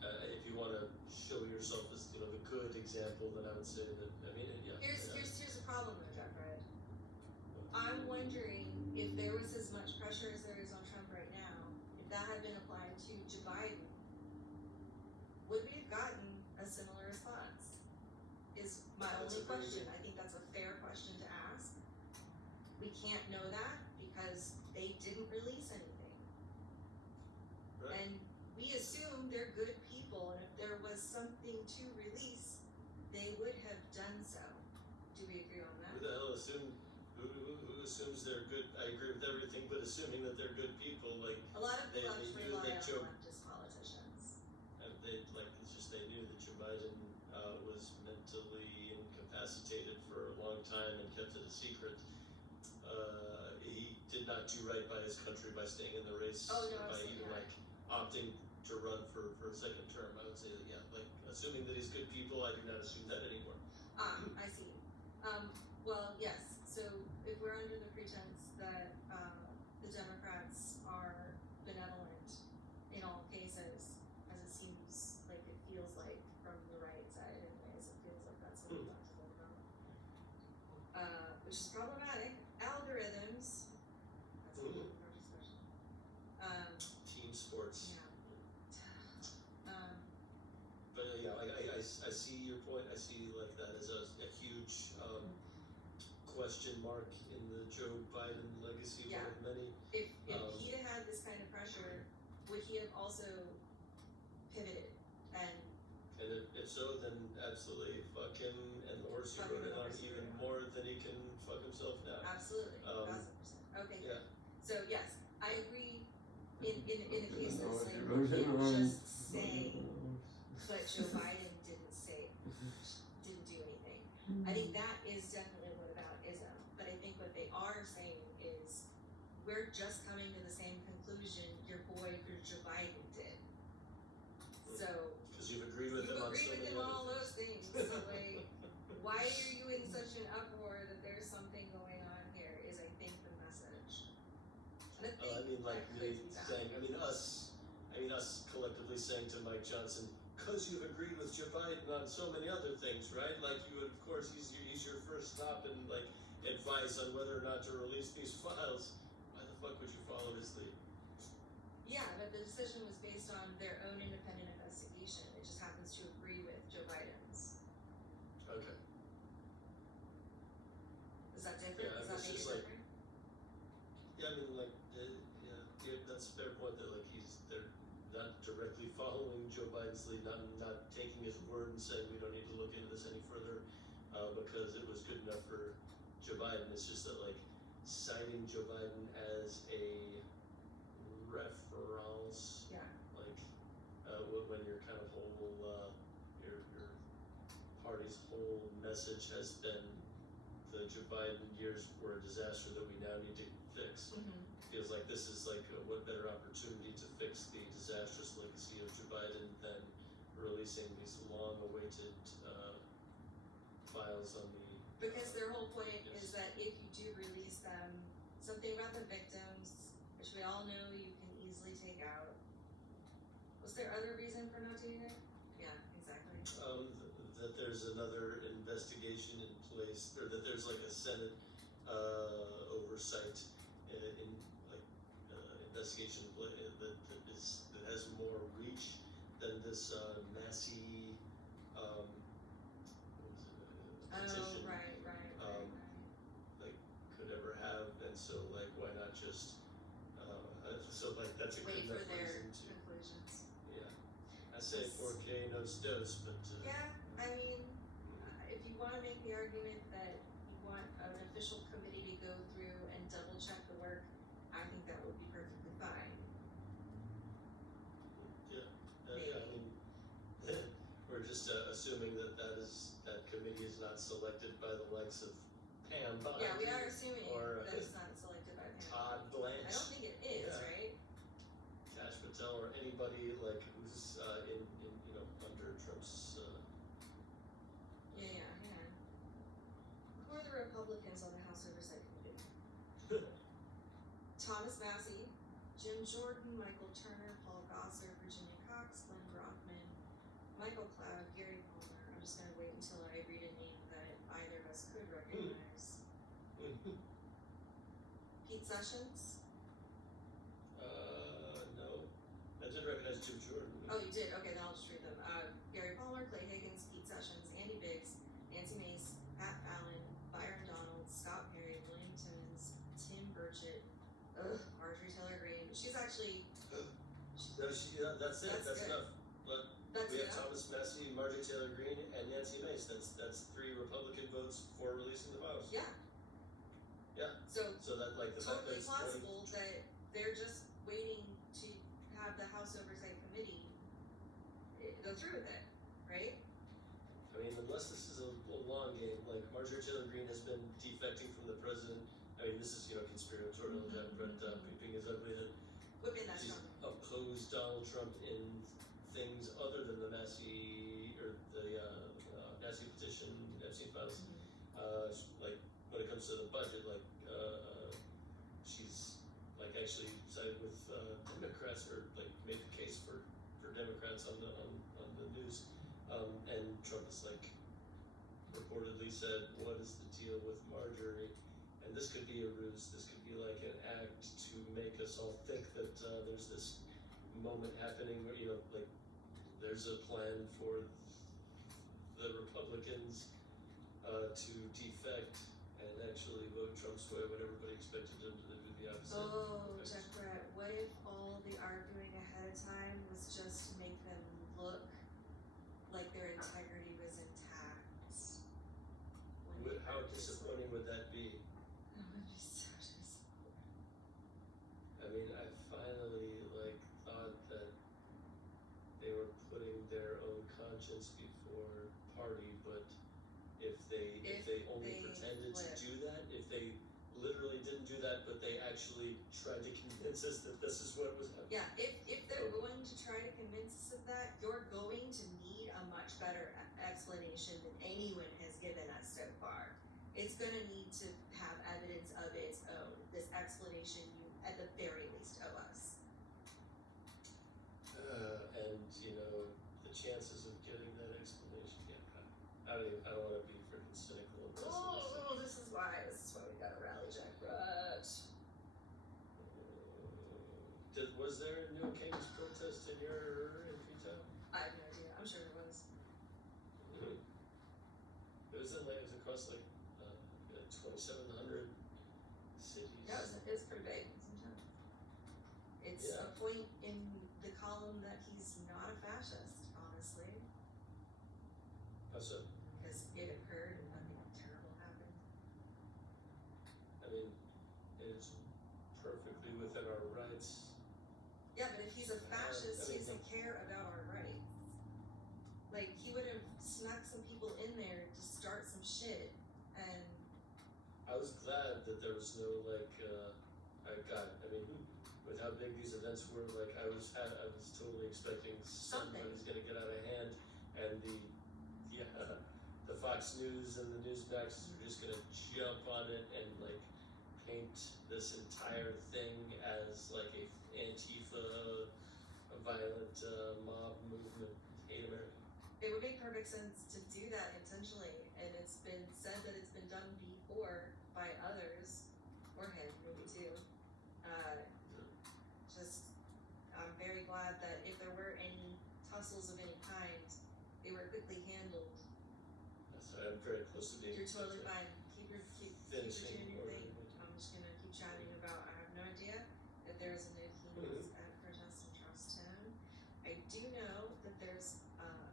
If you want to show yourself as, you know, the good example, then I would say that, I mean, yeah. Here's the problem though, Jeffrey. I'm wondering if there was as much pressure as there is on Trump right now, if that had been applied to Joe Biden, would we have gotten a similar response? Is my That's only a very question. good- I think that's a fair question to ask. We can't know that because they didn't release anything. Right. And we assume they're good people, and if there was something to release, they would have done so. Do we agree on that? Who the hell who assumes they're good? I agree with everything, but assuming that they're good people, like, A lot of They people actually knew rely that on Joe- leftist politicians. it's just they knew that Joe Biden was mentally incapacitated for a long time and kept it a secret. He did not do right by his country by staying in the race, Oh, no, by absolutely even not. like opting to run for a second term. I would say that, yeah, like, assuming that he's good people, I do not assume that anymore. I see. Well, yes, so if we're under the pretense that, the Democrats are benevolent in all cases, as it seems like it feels like from the right side anyways, it feels like that's what we're talking about. Which is problematic. Algorithms, that's a whole other discussion. Team sports. Yeah. But I see your point. I see like that as a huge question mark in the Joe Biden legacy, Yeah. one of many. If Um, he'd had this kind of pressure, would he have also pivoted and And if so, then absolutely fuck him and the horse he Fuck him rode and it the on horse he even rode it on. more than he can fuck himself now. absolutely, 1000%. Okay, Yeah. so yes, I agree. In a case No, that's he like, wrote we it can't on. just say, but Joe Biden didn't do anything. I think that is definitely what about ism, but I think what they are saying is, we're just coming to the same conclusion your boy Joe Biden did. So, Because you've agreed with you him on agree so with many him on other all those things, so like, why are you in such an uproar that there's something going on here, is I think the message. And I think I mean, like that me could be saying, valid. us collectively saying to Mike Johnson, because you've agreed with Joe Biden on so many other things, right? Like, you would, of course, he's your first stop and like advice on whether or not to release these files. Why the fuck would you follow his lead? Yeah, but the decision was based on their own independent investigation, it just happens to agree with Joe Biden's. Okay. Is that different? Yeah, Does that it's make it just like- different? Yeah, I mean, like, that's a fair point that like they're not directly following Joe Biden's lead, not taking his word and saying we don't need to look into this any further because it was good enough for Joe Biden. It's just that like citing Joe Biden as a reference, Yeah. like when your kind of whole your party's whole message has been the Joe Biden years were a disaster that we now need to fix. Mm-hmm. Feels like this is like what better opportunity to fix the disastrous legacy of Joe Biden than releasing these long-awaited files on the. Because their whole point Yes. is that if you do release them, something about the victims, which we all know you can easily take out. Was there other reason for not doing it? Yeah, exactly. That there's another investigation in place, or that there's like a Senate oversight in like investigation that has more reach than this Massey petition Right. like could ever have, and so like why not just so like that's a Wait good for enough their reason to conclusions. I say 4K dose, but Yeah, I mean, if you wanna make the argument that you want an official committee to go through selected by the likes of Pam Bondi. Yeah, we are assuming or that it's not selected by Pam. Todd Blanche. I don't think it is, Yeah. right? Kash Patel, or anybody like who's in you know under Trump's. Yeah. Who are the Republicans on the House Oversight Committee? Thomas Massey, Jim Jordan, Michael Turner, Paul Gosar, Virginia Cox, Glenn Brockman, Michael Cloud, Gary Palmer. I'm just gonna wait until I read a name that either of us could recognize. Pete Sessions. No, I did recognize Jim Jordan. Oh, you did? Okay, then I'll just read them. Gary Palmer, Clay Higgins, Pete Sessions, Andy Biggs, Nancy Mace, Pat Fallon, Byron Donald, Scott Perry, William Timmons, Tim Burchett, Marjorie Taylor Greene. She's actually. No, that's it. That's That's good. enough. But That's we have enough. Thomas Massey, Marjorie Taylor Greene, and Nancy Mace. That's 3 Republican votes for releasing the files. Yeah. Yeah. So So that like the fact totally that it's plausible that they're just waiting to have the House Oversight Committee go through with it, right? I mean, unless this is a long game, like Marjorie Taylor Greene has been defecting from the president. I mean, this is conspiratorial, but peeping his ugly head. Whipping that She's strong. opposed Donald Trump in things other than the Massey or the Massey petition, Epstein files. Like when it comes to the budget, like she's like actually sided with Democrats, or like made the case for Democrats on the news, and Trump has like reportedly said, "What is the deal with Marjorie?" And this could be a ruse. This could be like an act to make us all think that there's this moment happening where like there's a plan for the Republicans to defect and actually vote Trump's way when everybody expected them to do the opposite. Oh, Jeff Brett, what if all the arguing ahead of time was just to make them look like their integrity was intact? How disappointing would that be? That would be so disappointing. I mean, I finally thought that they were putting their own conscience before party, but if they only they pretended to flipped. do that, if they literally didn't do that, but they actually tried to convince us that this is what was happening. Yeah, if they're going to try to convince us of that, you're going to need a much better explanation than anyone has given us so far. It's gonna need to have evidence of its own. This explanation you, at the very least, owe us. And the chances of getting that explanation, I don't want to be freaking cynical and pessimistic. Oh, this is why we gotta rally Jack Brett. Was there a No Kings protest in Freetown? I have no idea. I'm sure it was. It was across 2,700 cities. Yeah, it was pretty big. It's Yeah. a point in the column that he's not a fascist, honestly, How so? because it occurred and nothing terrible happened. I mean, it is perfectly within our rights. Yeah, but if he's a fascist, he I mean- doesn't care about our rights. Like, he would have snuck some people in there to start some shit, and I was glad that there was no with how big these events were, I was totally expecting somebody's gonna get out of hand, and the Fox News and the Newsmaxes are just gonna jump on it and paint this entire thing as a Antifa, a violent mob movement, hate America. it would make perfect sense to do that intentionally, and it's been said that it's been done before by others, or him, maybe too. I'm very glad that if there were any tussles of any kind, they were quickly handled. Sorry, I'm very close to being. You're totally fine. Keep finishing doing your or thing. anything. I'm just gonna keep chatting about, I have no idea that there's a No Kings at protest in Charlestown. I do know that there's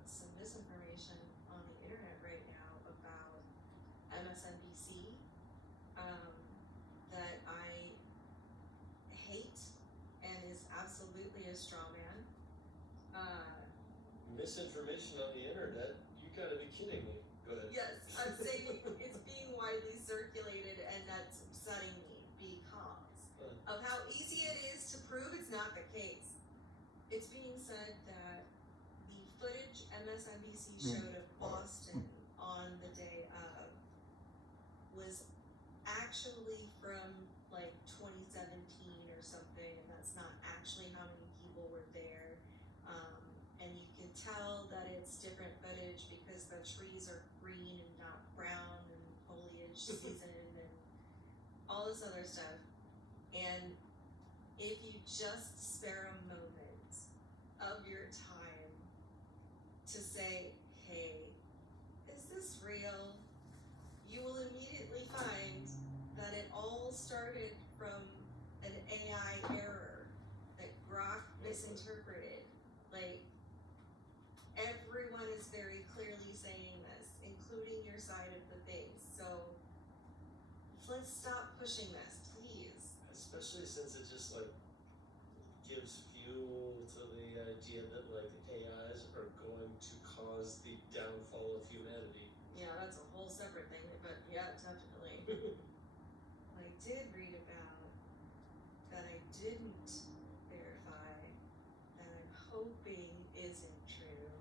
some misinformation on the internet right now about MSNBC that I hate and is absolutely a straw man. Misinformation on the internet? You gotta be kidding me. Go ahead. Yes, I'm saying actually from like 2017 or something, and that's not actually how many people were there. And you can tell that it's different footage because the trees are green and not brown and foliage season and all this other stuff. And if you just spare a moment of your time to say, hey, is this real? You will immediately find that it all started from an AI error that Grok misinterpreted. Like, everyone is very clearly saying this, including your side of the things. So let's stop pushing this, please. Especially since it just like gives fuel to the idea that like AIs are going to cause the downfall of humanity. Yeah, that's a whole separate thing, but yeah, definitely. I did read about that I didn't verify that I'm hoping isn't true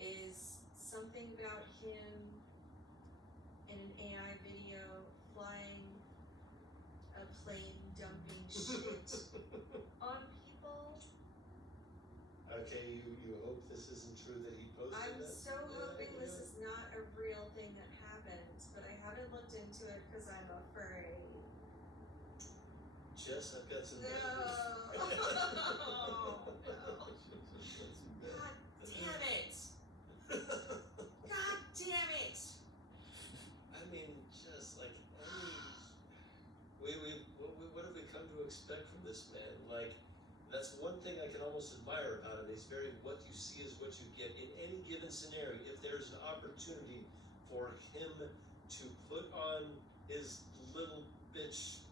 is something about him in an AI video flying a plane dumping shit on people. Okay, you hope this isn't true that he posted I'm that? so hoping this is not a real thing that happened, but I haven't looked into it because I'm afraid. Jess, I've got some No. bad news. God damn it! God damn it! I mean, just like what have we come to expect from this man? Like, that's one thing I can almost admire about him. He's very what you see is what you get. In any given scenario, if there's an opportunity for him to put on his little bitch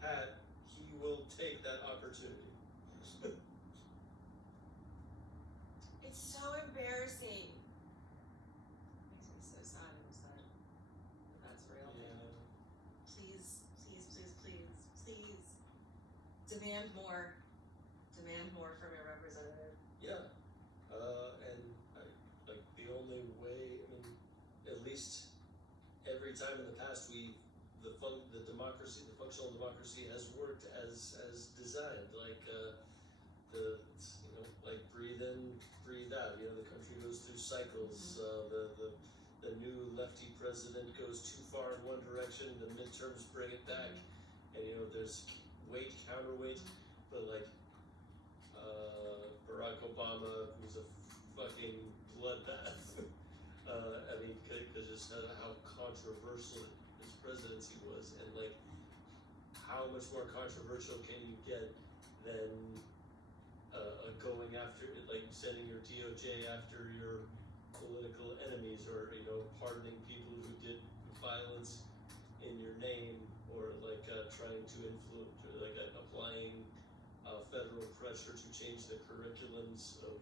hat, he will take that opportunity. It's so embarrassing. Makes me so sad and upset that that's a real thing. Please, please, please, please, please demand more. Demand more from your representative. Yeah, and like the only way, I mean, at least every time in the past the functional democracy has worked as designed. Like like breathe in, breathe out. You know, the country goes through cycles. The new lefty president goes too far in one direction. The midterms bring it back, and there's weight, counterweight, but like. Barack Obama, who's a fucking bloodbath. I mean, because just how controversial his presidency was, and like, how much more controversial can you get than going after, like, sending your DOJ after your political enemies, or pardoning people who did violence in your name, or like trying to influence, or like applying federal pressure to change the curriculums of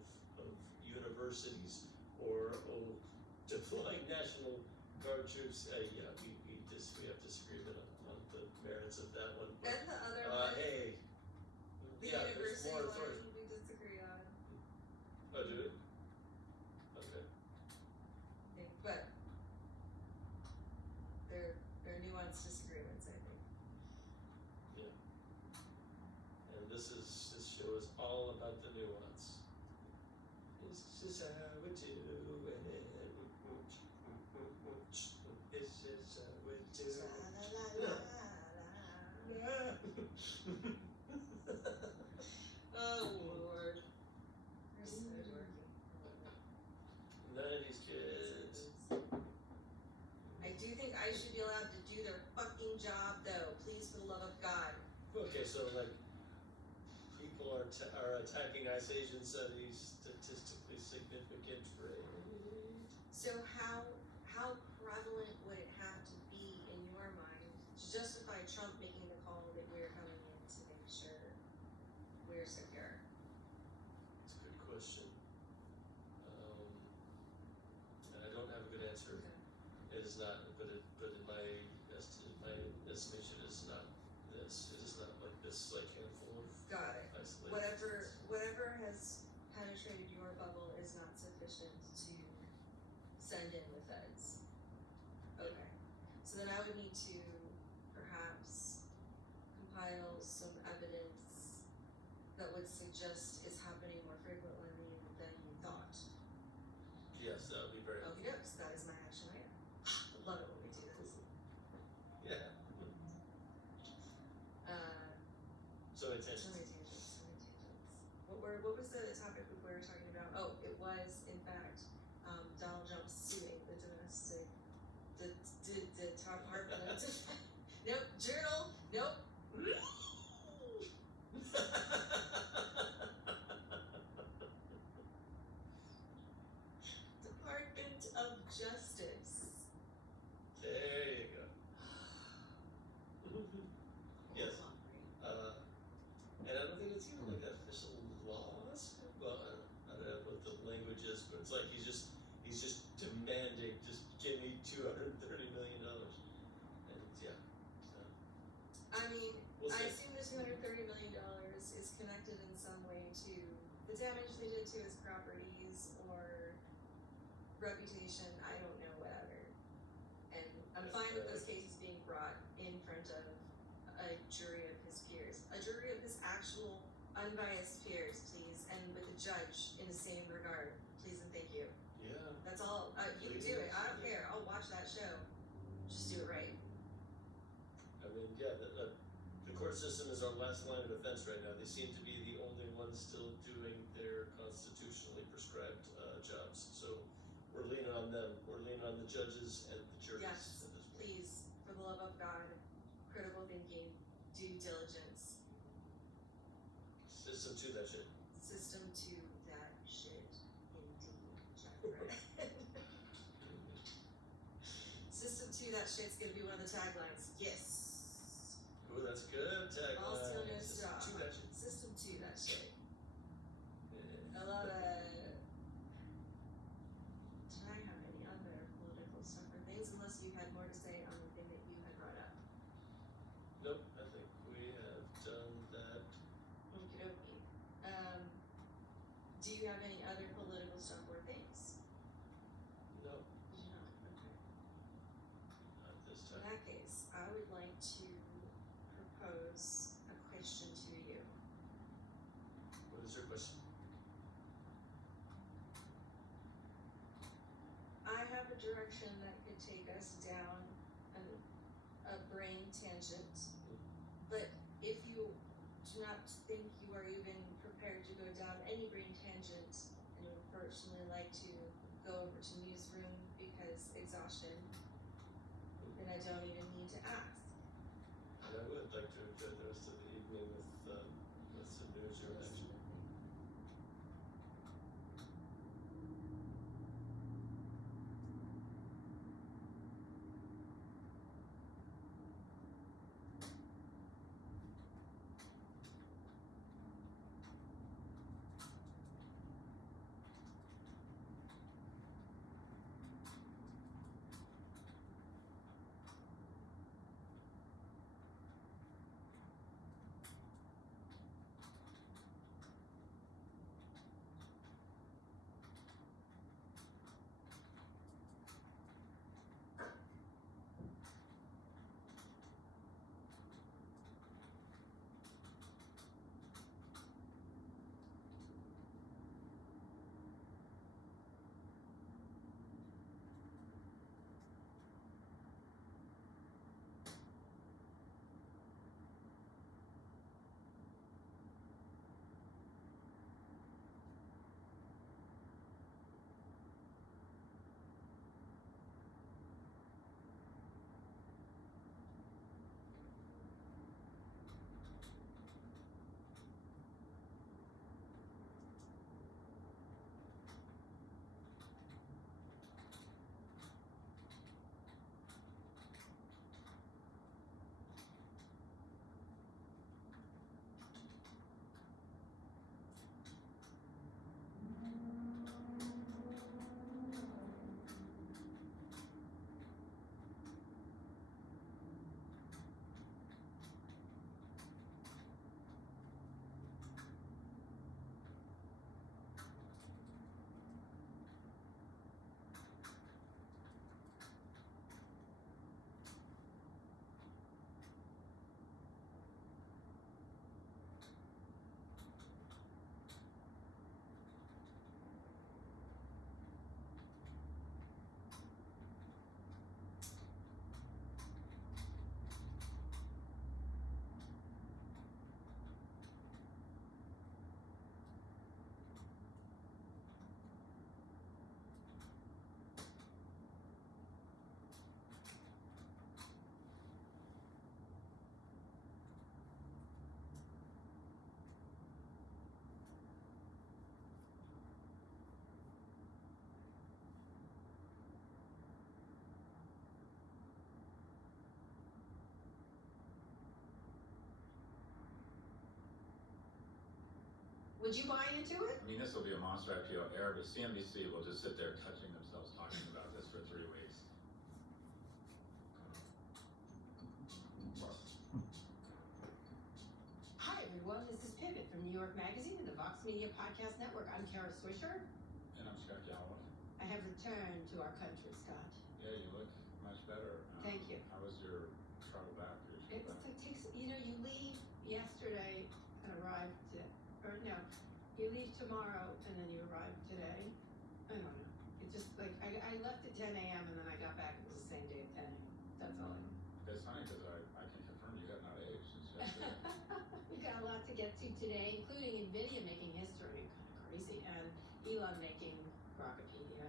universities, or deploying National Guard troops. Yeah, we have disagreement on the merits of that one. But, And the other one, hey, the yeah, there's university more one, authority. we disagree on. Oh, do it? Okay. But they're nuanced disagreements, I think. And this show is all about the nuance. It's just how we do it. It's just how we do it. Oh Lord. You're so dorky. None of these kids. I do think I should be allowed to do their fucking job though, please, for the love of God. Okay, so like, people are attacking Ice Asian studies, statistically significant rate. So how prevalent would it have to be in your mind to justify Trump making the call that we're coming in to make sure we're secure? It's a good question. And I don't have a good answer. Okay. It is not, but in my estimation, it is not this. It is not like this, like, handful of Got it. isolated. Whatever has penetrated your bubble is not sufficient to send in the feds. Okay. would need to perhaps compile some evidence that would suggest it's happening more frequently than you thought. Yes, that would be very helpful. Okey dokes, that is my action item. Love it when we do this. Yeah. So So intentions. many tangents, so many tangents. What was the topic we were talking about? Oh, it was in fact, Donald Trump suing the domestic, the top part of the, nope, journal, nope. Department of Justice. There you go. Yes. And I don't think it's even like official laws. Well, I don't know what the language is, but it's like he's just demanding, just give me $230 million. And yeah, so I mean, we'll I see. assume the $230 million is connected in some way to the damage they did to his properties or reputation, I don't know, whatever. And I'm fine with those cases being brought in front of a jury of his peers, a jury of his actual unbiased peers, please, and with a judge in the same regard, please and thank you. Yeah. That's all, you can do it, I don't care, I'll watch that show, just do it right. I mean, yeah, the court system is our last line of defense right now. They seem to be the only ones still doing their constitutionally prescribed jobs. So we're leaning on them. We're leaning on the judges and the juries Yes, at this point. please, for the love of God, critical thinking, due diligence, System to that shit. system to that shit, indeed, Jeffrey. System to that shit's gonna be one of the taglines, yes. Ooh, that's good tagline. All still no System stop. to that shit. System to that shit. Yeah. I love it. Do I have any other political stuff or things, unless you had more to say on the thing that you had brought up? Nope, I think we have done that. Okey dokey. Do you have any other political stuff or things? No, You do not, okay. not this In time. that case, I would like to propose a question to you. What is your question? I have a direction that could take us down a brain tangent, but if you do not think you are even prepared to go down any brain tangent and would personally like to go over to newsroom because exhaustion, then I don't even need to ask. And I would like to enjoy the rest of the evening with some news or action. Would you buy into it? I mean, this will be a monster IPO era, but CNBC will just sit there touching themselves talking about this for 3 weeks. Hi everyone, this is Pivot from New York Magazine and the Vox Media Podcast Network. I'm Kara Swisher. And I'm Scott Galloway. I have returned to our country, Scott. Yeah, you look much better. Thank you. How was your travel back? It takes, you leave yesterday and arrive or no, you leave tomorrow and then you arrive today. I don't know. It's just like, I left at 10 a.m. and then I got back, it was the same day at 10 a.m. That's all I know. It's funny because I can confirm you have not aged since yesterday. We've got a lot to get to today, including NVIDIA making history, kind of crazy, and Elon making Rockopedia.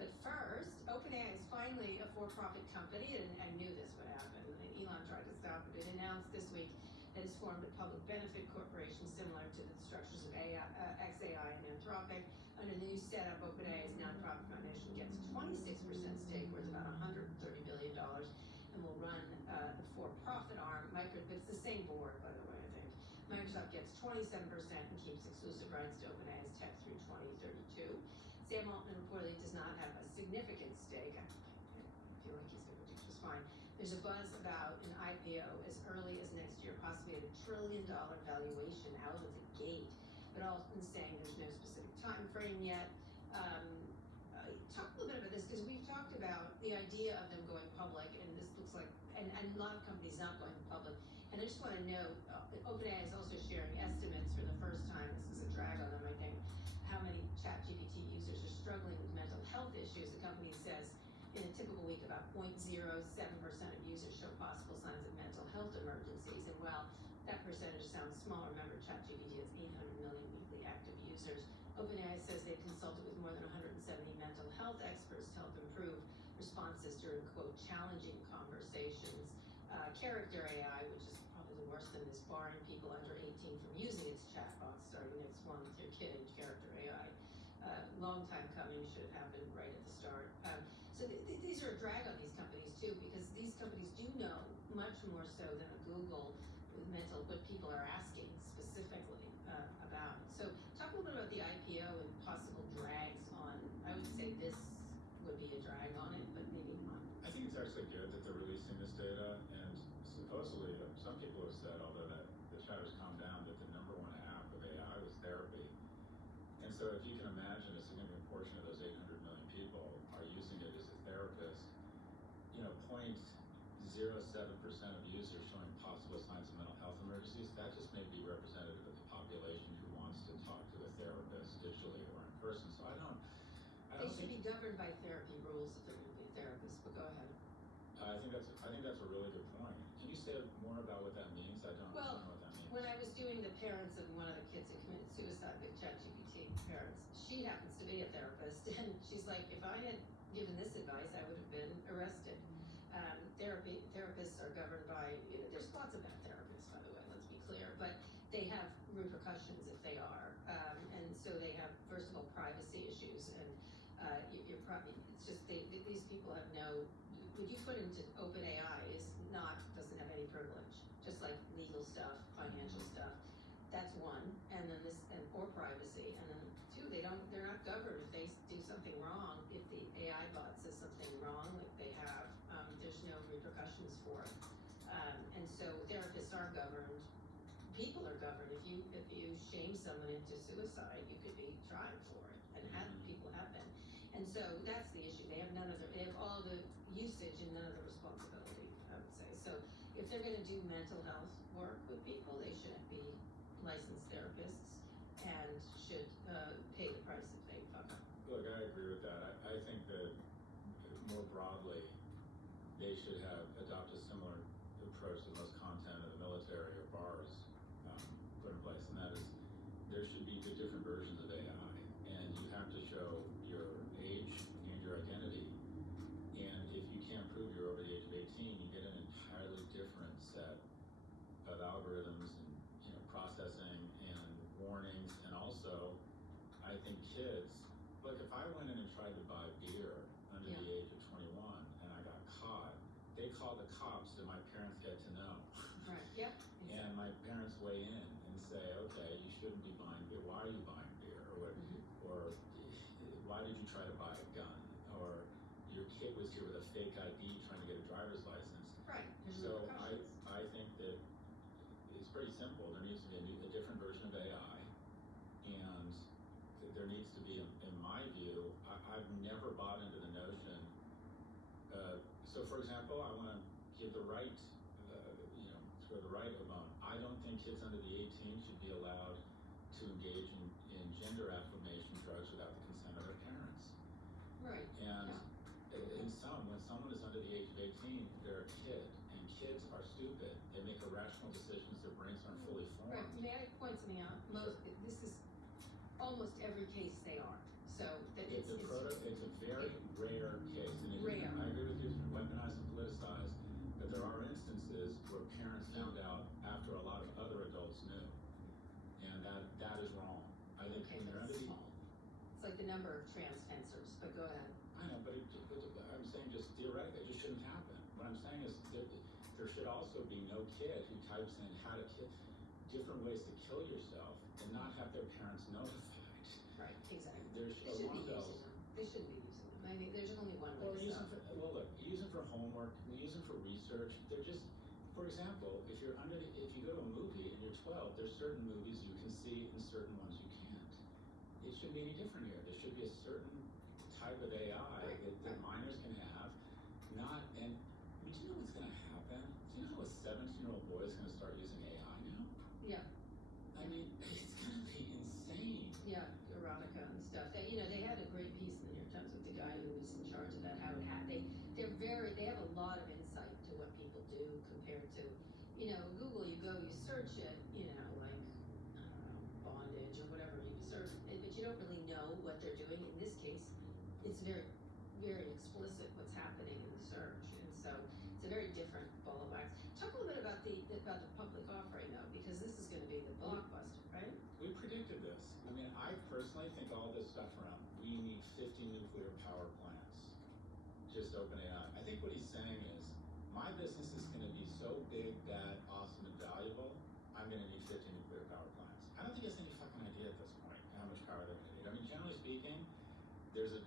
But first, OpenAI is finally a for-profit company, and I knew this would happen. And Elon tried to stop it. It announced this week that it's formed a public benefit corporation similar to the structures of xAI and Anthropic. Under the new setup, OpenAI's nonprofit foundation gets a 26% stake, worth about $130 billion, and will run the for-profit arm. It's the same board, by the way, I think. Microsoft gets 27% and keeps exclusive rights to OpenAI's tech through 2032. Sam Altman reportedly does not have a significant stake. I feel like he's going to do just fine. There's a buzz about an IPO as early as next year, possibly at $1 trillion valuation out of the gate. But Altman's saying there's no specific time frame yet. Talk a little bit about this because we've talked about the idea of them going public, and this looks like, and a lot of companies not going public. And I just want to note, OpenAI is also sharing estimates for the first time. This is a drag on them, I think. How many ChatGPT users are struggling with mental health issues? The company says in a typical week, about 0.07% of users show possible signs of mental health emergencies. And while that percentage sounds small, remember ChatGPT has 800 million weekly active users. OpenAI says they've consulted with more than 170 mental health experts to help improve responses during, quote, challenging conversations. Character AI, which is probably the worst in this, barring people under 18 from using its chatbots, starting next month. You're kidding, Character AI. Long time coming, should have happened right at the start. So these are a drag on these companies too, because these companies do know much more so than a Google with what people are asking specifically about. So talk a little bit about the IPO and possible drags on, I would say this would be a drag on it, but maybe not. I think it's actually good that they're releasing this data, and supposedly some people have said, although that the chatter's calmed down, that the #1 app of AI was therapy. And so if you can imagine a significant portion of those 800 million people are using it as a therapist, 0.07% of users showing possible signs of mental health emergencies, that just may be representative of the population who wants to talk to a therapist digitally or in person. So I don't They should think be governed by therapy rules if they're going to be therapists, but go ahead. I think that's a really good point. Can you say more about what that means? I don't Well, know what that means. When I was doing the parents of one of the kids who committed suicide, the ChatGPT parents, she happens to be a therapist, and she's like, if I had given this advice, I would have been arrested. Therapists are governed by, there's lots of bad therapists, by the way, let's be clear, but they have repercussions if they are. And so they have, first of all, privacy issues, and it's just, these people have no, what you put into OpenAI doesn't have any privilege, just like legal stuff, financial stuff. That's one, and then or privacy, and then two, they're not governed if they do something wrong. If the AI bot says something wrong, like they have, there's no repercussions for it. And so therapists are governed. People are governed. If you shame someone into suicide, you could be tried for it, and people have been. And so that's the issue. They have they have all the usage and none of the responsibility, I would say. So if they're going to do mental health work with people, they should be licensed therapists and should pay the price if they fuck up. Look, I agree with that. I think that more broadly, they should have adopted a similar approach to most content of the military or bars put in place, and that is there should be two different versions of AI, and you have to show your age and your identity. And if you can't prove you're over the age of 18, you get an entirely different set of algorithms and processing and warnings. And also, I think kids, look, if I went in and tried to buy beer under the age of 21 and I got caught, they call the cops and my parents get to know. Right. Yep. And my parents weigh in and say, say, okay, you shouldn't be buying beer. Why are you buying beer? Or what? Or why did you try to buy a gun? Or your kid was here with a fake ID trying to get a driver's license. Right, there's So repercussions. I think that it's pretty simple. There needs to be a different version of AI, and there needs to be, in my view, I've never bought into the notion. So, for example, I want to give the right, throw the right a bone. I don't think kids under the 18 should be allowed to engage in gender affirmation drugs without the consent of their parents. Right, And when someone is under the age of 18, they're a kid, and kids are stupid. They make irrational decisions. Their brains aren't fully right, formed. may I point something out? This is almost every case they are, so that It's a very rare case. And Rare. I agree with you, it's been weaponized and politicized, but there are instances where parents found out after a lot of other adults knew. And that is wrong. I think Okay, when they're but under it's the, small. It's like the number of trans fencers, but go ahead. I know, but I'm saying just theoretically, it just shouldn't happen. What I'm saying is there should also be no kid who types in how to kill, different ways to kill yourself and not have their parents notified. Right, exactly. There They should, shouldn't alarm be bells. using them. They shouldn't be using them. I mean, there's only one Or way to use stop them it. for, well, look, use them for homework, use them for research. They're just, for example, if you go to a movie and you're 12, there's certain movies you can see and certain ones you can't. It shouldn't be any different here. There should be a certain type of AI that minors can have, do you know what's gonna happen? Do you know how a 17-year-old boy is gonna start using AI now? Yeah. I mean, it's gonna be insane. Yeah, erotica and stuff. They had a great piece in the New York Times with the guy who was in charge of that, how it had, they have a lot of insight to what people do compared to, Google, you go, you search it, like, I don't know, bondage or whatever you search, but you don't really know what they're doing. In this case, it's very, very explicit what's happening in the search, and so it's a very different ball of wax. Talk a little bit about the public offering though, because this is gonna be the blockbuster, right? We predicted this. I mean, I personally think all this stuff around, we need 50 nuclear power plants. Just OpenAI. I think what he's saying is, my business is gonna be so big, bad, awesome, and valuable, I'm gonna need 50 nuclear power plants. I don't think he has any fucking idea at this point how much power they're gonna need. I mean, generally speaking, there's a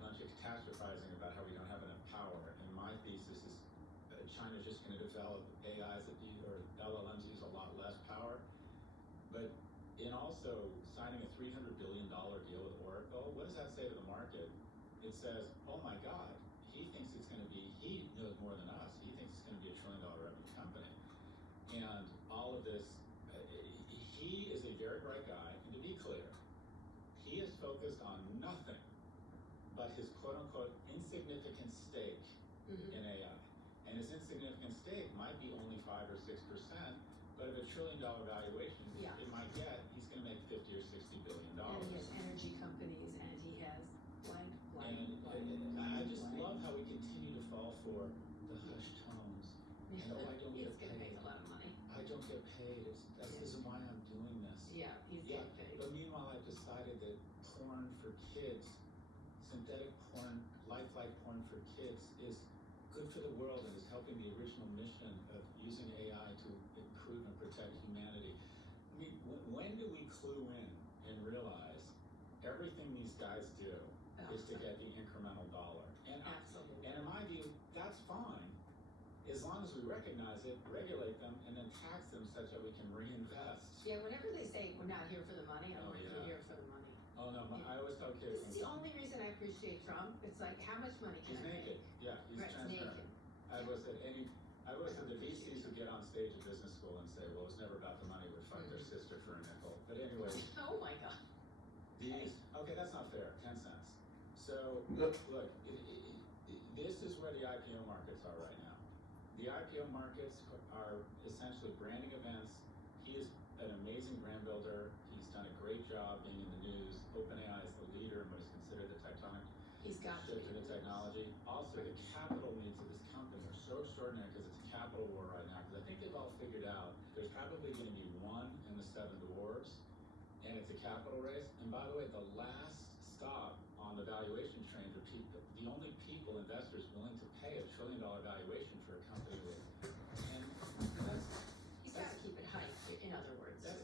bunch of catastrophizing about how we don't have enough power, and my thesis is China's just gonna develop AIs or LLMs use a lot less power. But in also signing a $300 billion deal with Oracle, what does that say to the market? It says, oh my God, he knows more than us. He thinks it's gonna be $1 trillion revenue company. And all of this, he is a very bright guy, and to be clear, he is focused on nothing but his quote unquote insignificant stake in AI. And his insignificant stake might be only 5 or 6%, but of $1 trillion valuation, Yeah. it might get, he's gonna make $50 or $60 billion. And he has energy companies, and he has blank. And I just love how we continue to fall for the hushed tones. I know I don't get He's gonna paid. make a lot of money. I don't get paid. This is why I'm doing this. Yeah, he's Yeah, getting paid. but meanwhile, I've decided that porn for kids, synthetic porn, lifelike porn for kids, is good for the world and is helping the original mission of using AI to improve and protect humanity. I mean, when do we clue in and realize everything these guys do is to get the incremental dollar? And Absolutely. and in my view, that's fine, as long as we recognize it, regulate them, and then tax them such that we can reinvest. Yeah, whenever they say we're not here for the money, I'm Oh, like, yeah. we're here for the money. Oh no, I always tell kids. This is the only reason I appreciate Trump. It's like, how much money can He's I naked. make? Yeah, he's Right, transparent. naked. I was at the VCs who get on stage at business school and say, well, it's never about the money, we fuck their sister for a nickel. But anyway, Oh my God. okay, that's not fair, 10 cents. So, look, this is where the IPO markets are right now. The IPO markets are essentially branding events. He is an amazing brand builder. He's done a great job being in the news. OpenAI is the leader in what is considered the tectonic He's got to shift in be. the technology. Also, the capital needs of this company are so extraordinary because it's a capital war right now. Because I think they've all figured out there's probably going to be one in the 7 dwarves, and it's a capital race. And by the way, the last stop on the valuation train are people, the only people, investors willing to pay $1 trillion valuation for a company with